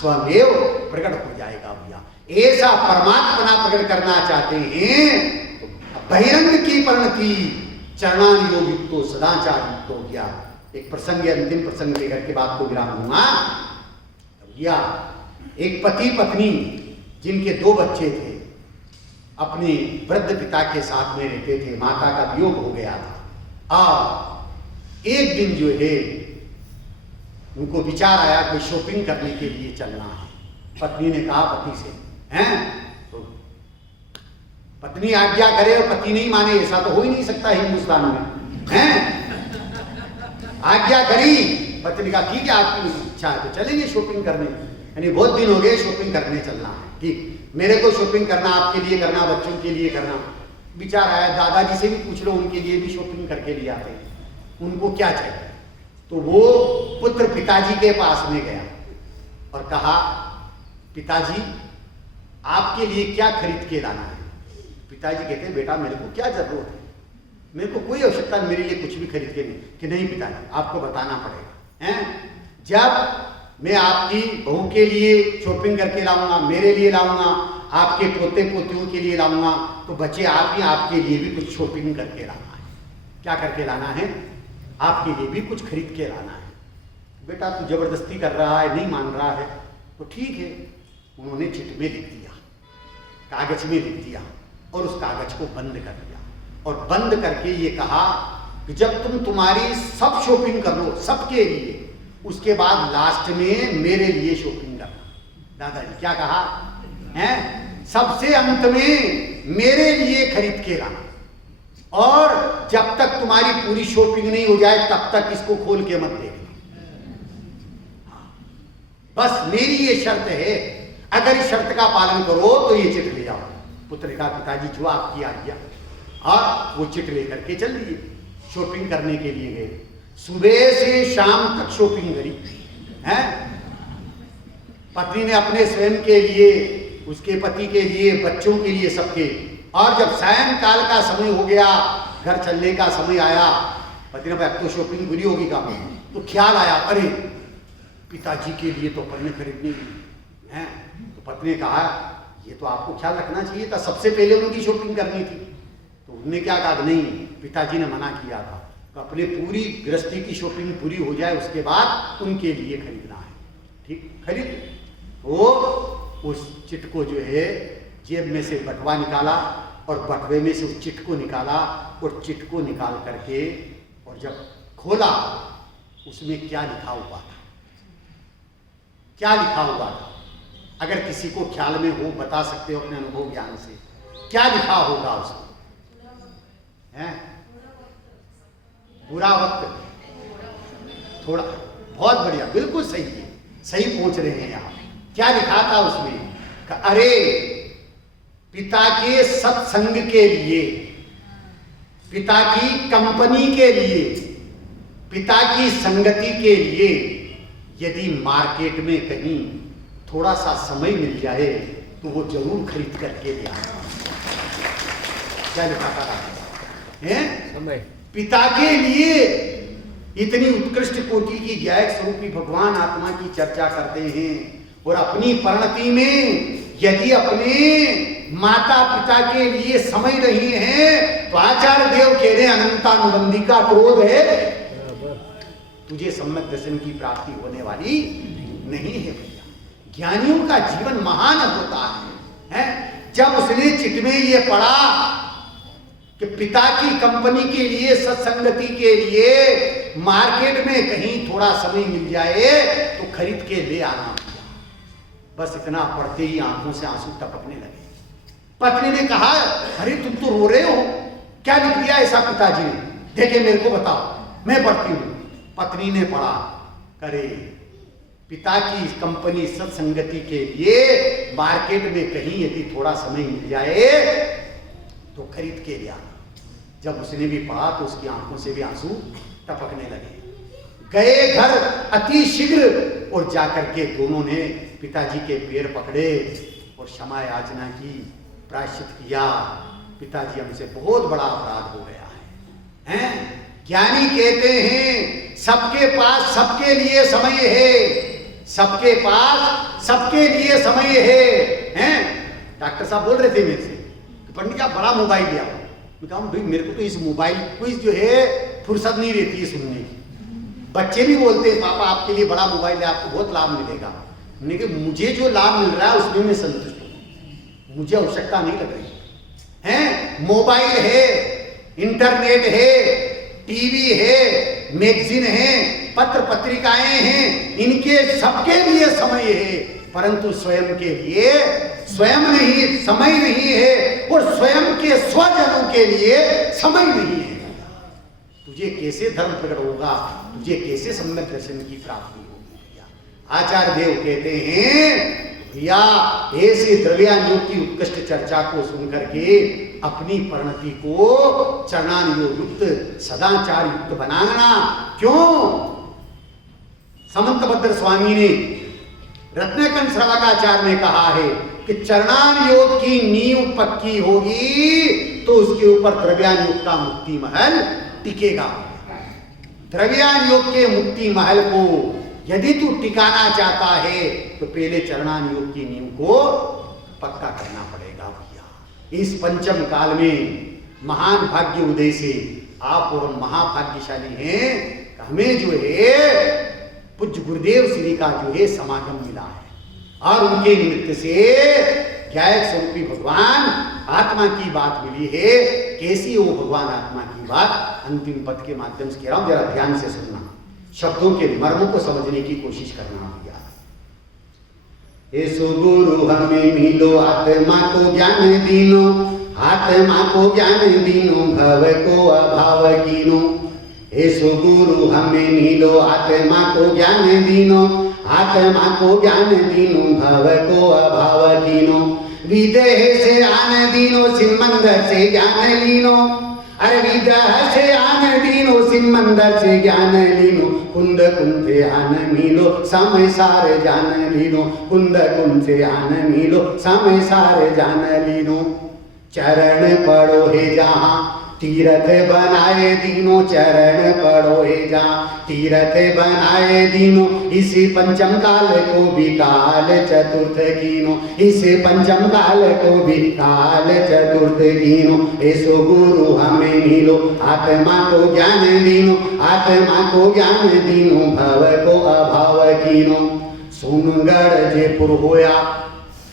स्वमेव प्रकट हो जाएगा भैया। ऐसा परमात्मा प्रकट करना चाहते हैं तो बहिरंग की परिणति चरणान योग युक्तो सदाचार युक्त हो गया। एक प्रसंग, अंतिम प्रसंग लेकर के बात को विराम दूंगा। भैया एक पति पत्नी जिनके 2 बच्चे थे, अपने वृद्ध पिता के साथ में रहते थे, माता का वियोग हो गया था। एक दिन जो है उनको विचार आया कि शॉपिंग करने के लिए चलना है। पत्नी ने कहा पति से, हैं तो पत्नी आज्ञा करे और पति नहीं माने, ऐसा तो हो ही नहीं सकता हिंदुस्तान में, हैं? आज्ञा करी, पत्नी कहा ठीक है आपकी इच्छा है तो चलेंगे शॉपिंग करने। यानी बहुत दिन हो गए शॉपिंग करने चलना है, ठीक, मेरे को शॉपिंग करना, आपके लिए करना, बच्चों के लिए करना। विचार आया दादाजी से भी पूछ लो, उनके लिए भी शॉपिंग करके ले आते हैं, उनको क्या चाहिए। तो वो पुत्र पिताजी के पास में गया और कहा पिताजी आपके लिए क्या खरीद के लाना है। पिताजी कहते हैं बेटा मेरे को क्या जरूरत है, मेरे को कोई आवश्यकता, मेरे लिए कुछ भी खरीद के नहीं। कि नहीं पिताजी आपको बताना पड़ेगा, हैं? जब मैं आपकी बहू के लिए शॉपिंग करके लाऊंगा, मेरे लिए लाऊंगा, आपके पोते पोतियों के लिए लाऊंगा, तो बच्चे आप ही आपके लिए भी कुछ शॉपिंग करके लाना है। क्या करके लाना है? आपके लिए भी कुछ खरीद के लाना है। बेटा तू जबरदस्ती कर रहा है, नहीं मान रहा है, तो ठीक है। उन्होंने चिट में लिख दिया, कागज में लिख दिया और उस कागज को बंद कर दिया और बंद करके ये कहा कि जब तुम तुम्हारी सब शॉपिंग कर लो सबके लिए, उसके बाद लास्ट में मेरे लिए शॉपिंग करना। दादाजी क्या कहा है? सबसे अंत में मेरे लिए खरीद के लाना, और जब तक तुम्हारी पूरी शॉपिंग नहीं हो जाए तब तक इसको खोल के मत देखना। बस मेरी ये शर्त है, अगर इस शर्त का पालन करो तो ये चिट ले जाओ। पुत्र का पिताजी जो आपकी आज्ञा, और वो चिट लेकर के चल दिए, शॉपिंग करने के लिए गए। सुबह से शाम तक शॉपिंग करी है। पत्नी ने अपने स्वयं के लिए, उसके पति के लिए, बच्चों के लिए, सबके। और जब सायंकाल का समय हो गया, घर चलने का समय आया, पति ने कहा अब तो शॉपिंग पूरी होगी का, तो ख्याल आया अरे पिताजी के लिए तो अपन ने खरीदनी है। तो पत्नी ने कहा ये तो आपको ख्याल रखना चाहिए था, सबसे पहले उनकी शॉपिंग करनी थी। तो उन्होंने क्या कहा नहीं, पिताजी ने मना किया था, तो अपने पूरी गृहस्थी की शॉपिंग पूरी हो जाए उसके बाद उनके लिए खरीदना है। ठीक, खरीद। वो उस चिट को जो है जेब में से बटवा निकाला और बटवे में से उस चिट को निकाला और चिट को निकाल करके, और जब खोला उसमें क्या लिखा हुआ था, क्या लिखा हुआ था? अगर किसी को ख्याल में हो, बता सकते हो अपने अनुभव ज्ञान से, क्या लिखा होगा उसको? हैं? बुरा वक्त, थोड़ा, बहुत बढ़िया, बिल्कुल सही है, सही पहुंच रहे हैं आप। क्या लिखा था उसमें? अरे पिता के सत्संग के लिए, पिता की कंपनी के लिए, पिता की संगति के लिए यदि मार्केट में कहीं थोड़ा सा समय मिल जाए तो वो जरूर खरीद करके ले आए। क्या लिखा था? समय। पिता के लिए इतनी उत्कृष्ट कोटि की ज्ञायक स्वरूपी भगवान आत्मा की चर्चा करते हैं, और अपनी परिणति में यदि अपने माता पिता के लिए समय नहीं है तो आचार्य देव कह रहे अनंतानुबंधी का क्रोध है, तुझे सम्यक दर्शन की प्राप्ति होने वाली नहीं है भैया। ज्ञानियों का जीवन महान होता है? जब उसने चिट में ये पढ़ा कि पिता की कंपनी के लिए, सत्संगति के लिए मार्केट में कहीं थोड़ा समय मिल जाए तो खरीद के ले आना, बस इतना पढ़ते ही आंखों से आंसू टपकने लगे। पत्नी ने कहा, अरे तुम तो रो रहे हो, क्या लिख दिया ऐसा पिताजी ने? देखे मेरे को बताओ, मैं पढ़ती हूं। पत्नी ने पढ़ा, करे पिता की कंपनी सत्संगति के लिए मार्केट में कहीं यदि थोड़ा समय मिल जाए तो खरीद के ले आना। जब उसने भी पढ़ा तो उसकी आंखों से भी आंसू टपकने लगे। गए घर अति शीघ्र और जाकर के दोनों ने पिताजी के पैर पकड़े और क्षमा याचना की, प्रायश्चित किया। पिताजी, हमसे बहुत बड़ा अपराध हो गया है? ज्ञानी कहते हैं सबके पास सबके लिए समय है, सबके पास सबके लिए समय है। डॉक्टर साहब बोल रहे थे मेरे से, पंडित क्या बड़ा मोबाइल लिया? मैं कहा भाई मेरे को तो इस मोबाइल क्विज जो है फुर्सत नहीं रहती है सुनने की। बच्चे भी बोलते हैं पापा आपके लिए बड़ा मोबाइल है, आपको बहुत लाभ मिलेगा। लेकिन मुझे जो लाभ मिल रहा है उसमें मैं संतुष्ट हूं, मुझे आवश्यकता नहीं लग रही है। मोबाइल है, इंटरनेट है, टीवी है, मैगजीन है, पत्र पत्रिकाएं हैं, इनके सबके लिए समय है, परंतु स्वयं के लिए स्वयं नहीं, समय नहीं है, और स्वयं के स्वजनों के लिए समय नहीं है। तुझे कैसे धर्म प्रकट होगा? तुझे कैसे सम्यक दर्शन की प्राप्ति होगी? आचार्य देव कहते हैं भैया, ऐसे द्रव्यानुयोग की उत्कृष्ट चर्चा को सुनकर के अपनी परिणति को चरणानुयोग युक्त, सदाचार युक्त बनाना। क्यों? समंतभद्र स्वामी ने, रत्नकंठ श्रवकाचार्य ने कहा है कि चरणानुयोग की नींव पक्की होगी तो उसके ऊपर द्रव्यानुयोग का मुक्ति महल टिकेगा। द्रव्यानुयोग के मुक्ति महल को यदि तू टिकाना चाहता है तो पहले चरणानुयोग की नींव को पक्का करना पड़ेगा भैया। इस पंचम काल में महान भाग्य उदय से आप और महाभाग्यशाली हैं, हमें जो है पूज्य गुरुदेव श्री का जो है समागम मिला है, और उनके निमित्त से ज्ञायक स्वरूपी भगवान आत्मा की बात मिली है। कैसी वो भगवान आत्मा की बात? अंतिम पद के माध्यम से कह रहा हूं, जरा ध्यान से सुनना, शब्दों के मर्म को समझने की कोशिश करना भैया। ऐसो गुरु हमें मिलो, आत्मा को ज्ञान दीनो, आत्मा को ज्ञान दीनो, भव को अभाव कीनो। ऐसो गुरु हमें मिलो, आत्मा को ज्ञान दीनो, आत्मा को ज्ञान दीनो, भव को अभाव कीनो। विदेह से आन दीनो, सिमंदर से ज्ञान लीनो। अरे विदेह से आन दीनो, सिमंदर से ज्ञान लीनो। कुंद कुंद से आन मिलो, समय सारे जान लीनो। कुंद कुंद से आन मिलो, समय सारे जान लीनो। चरण पड़ो है जहाँ तीरथ बनाए दीनो, चरण पड़ो है जहाँ तीरथ बनाए दीनो। इसी पंचम काल को भी काल चतुर्थ कीनो, इसे पंचम काल को भी काल चतुर्थ कीनो। ऐसो गुरु हमें मिलो, आत्मा को ज्ञान दीनो, आत्मा को ज्ञान दीनो, भव को अभाव कीनो। सोनगढ़ जयपुर होया,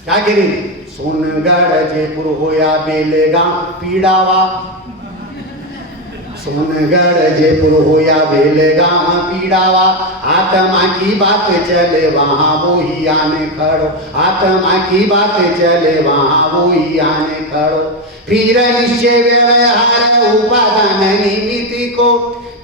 क्या करें? सोनगढ़ जयपुर होया, बेलगांव पीड़ावा। सोनगढ़ जयपुर हो या बेलगाम पीड़ावा, आत्मा की बात चले वहाँ वो ही आने खड़ो, आत्मा की बात चले वहाँ वो ही आने खड़ो। फिर निश्चय व्यवहार उपादान निमित्त को,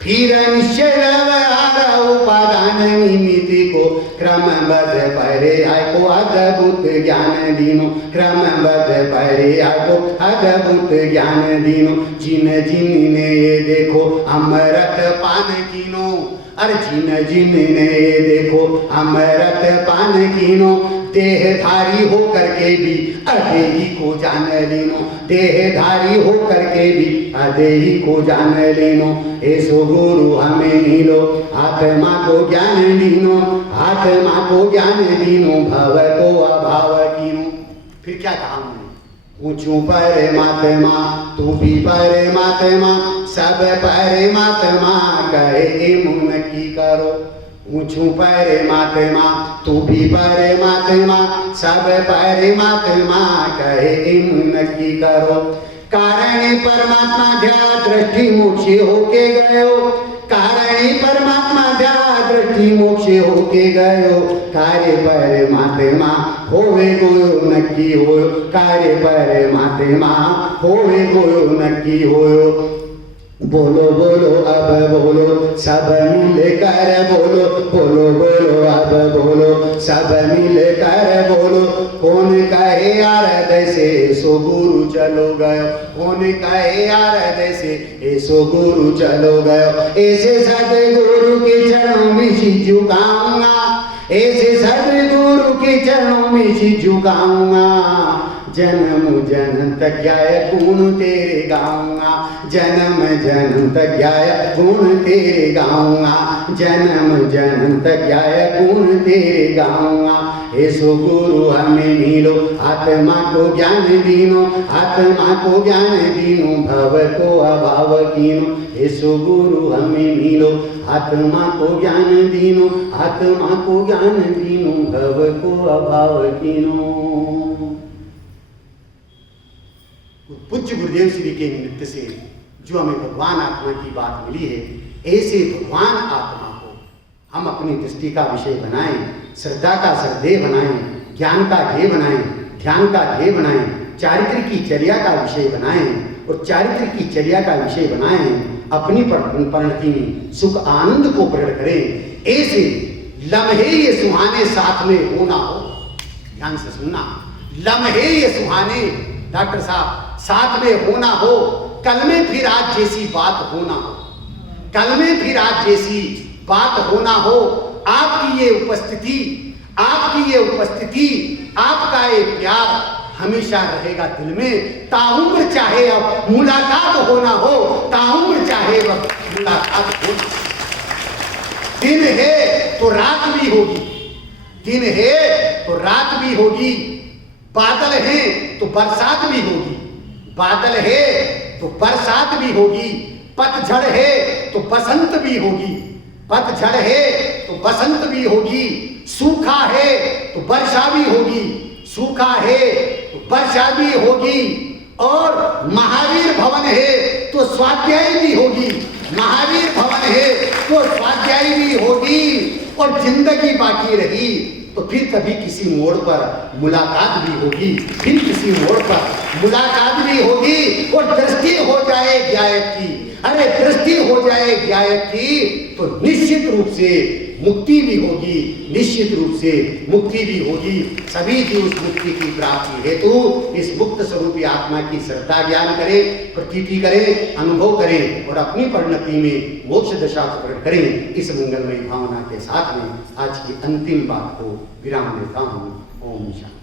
फिर निश्चय व्यवहार उपादान निमित्त को, क्रमबद्ध पर्याय को अद्भुत ज्ञान दीनो, क्रमबद्ध पर्याय को अद्भुत ज्ञान दीनो। जिन जिन ने ये देखो अमृत पान कीनो, अरे जिन जिन ने ये देखो अमृत पान कीनो, देहधारी हो करके भी अदेही को जान लेनो, देहधारी हो करके भी अदेही को जान लेनो। ऐसो गुरु हमें नीलो, आत्मा को ज्ञान दीनो, आत्मा को ज्ञान दीनो, भव को अभाव कीनो। फिर क्या कहा उन्होंने? ऊंचू परमात्मा तू भी परमात्मा, सब परमात्मा कहे मुन की करो। ऊंचू परमात्मा तू भी परमात्मा, सब परमात्मा कहे मुन की करो। कारण परमात्मा ध्या दृष्टि मोक्ष होके गयो, कारण परमात्मा ध्या दृष्टि मोक्ष होके गयो। कार्य परमात्मा होवे गोयो नक्की होयो, कार्य परमात्मा होवे गोयो नक्की होयो। बोलो बोलो अब बोलो सब मिल कर बोलो, बोलो बोलो अब बोलो सब मिल कर बोलो। कौन कहे यार ऐसे सो गुरु चलो गयो, कौन कहे यार ऐसे सो गुरु चलो गयो। ऐसे सदगुरु के चरणों में सिर झुकाऊंगा, ऐसे सदगुरु के चरणों में सिर झुकाऊंगा। जन्म जन्म तक ज्ञाय गुण तेरे गाऊंगा, जन्म जन्म तक ज्ञाय गुण तेरे गाऊंगा, जन्म जन्म तक ज्ञाय गुण तेरे गाऊंगा। ऐसो गुरु हमें मिलो, आत्मा को ज्ञान दीनो, आत्मा को ज्ञान दीनो, भव को अभाव कीनो। ऐसो गुरु हमें मिलो, आत्मा को ज्ञान दीनो, आत्मा को ज्ञान दीनो, भव को अभाव कीनो। पूज्य गुरुदेव श्री के निमित्त से जो हमें भगवान आत्मा की बात मिली है, ऐसे भगवान आत्मा को हम अपनी दृष्टि का विषय बनाएं, श्रद्धा का श्रद्धेय बनाएं, ज्ञान का ध्येय बनाएं, ध्यान का ध्येय बनाएं, चारित्र की चर्या का विषय बनाएं और चारित्र की चर्या का विषय बनाएं। अपनी परिणति में सुख आनंद को प्रकट करें। ऐसे लम्हे ये सुहाने साथ में होना हो, ध्यान से सुनना, लम्हे ये सुहाने डॉक्टर साहब साथ में होना हो, कल में फिर आज जैसी बात होना हो, कल में फिर आज जैसी बात होना हो। आपकी ये उपस्थिति, आपकी ये उपस्थिति, आपका ये प्यार हमेशा रहेगा दिल में। ताउम्र चाहे अब मुलाकात होना हो, ताउम्र चाहे अब मुलाकात हो। दिन है तो रात भी होगी, दिन है तो रात भी होगी, बादल है तो बरसात भी होगी, बादल है तो बरसात भी होगी, पतझड़ है तो बसंत भी होगी, पतझड़ है तो बसंत भी होगी, सूखा है तो वर्षा भी होगी, सूखा है तो वर्षा भी होगी, और महावीर भवन है तो स्वाध्याय भी होगी, महावीर भवन है तो स्वाध्याय भी होगी। और जिंदगी बाकी रही तो फिर कभी किसी मोड़ पर मुलाकात भी होगी, फिर किसी मोड़ पर मुलाकात भी होगी। और दृष्टि हो जाए गायब की, अरे दृष्टि हो जाए गायब की, तो निश्चित रूप से मुक्ति भी होगी, निश्चित रूप से मुक्ति भी होगी। सभी की उस मुक्ति की प्राप्ति हेतु इस मुक्त स्वरूपी आत्मा की श्रद्धा ज्ञान करें, प्रतीति करें, अनुभव करें और अपनी परिणति में मोक्ष दशा को प्रकट करें। इस मंगलमय भावना के साथ में आज की अंतिम बात को विराम देता हूँ। ओम शांति।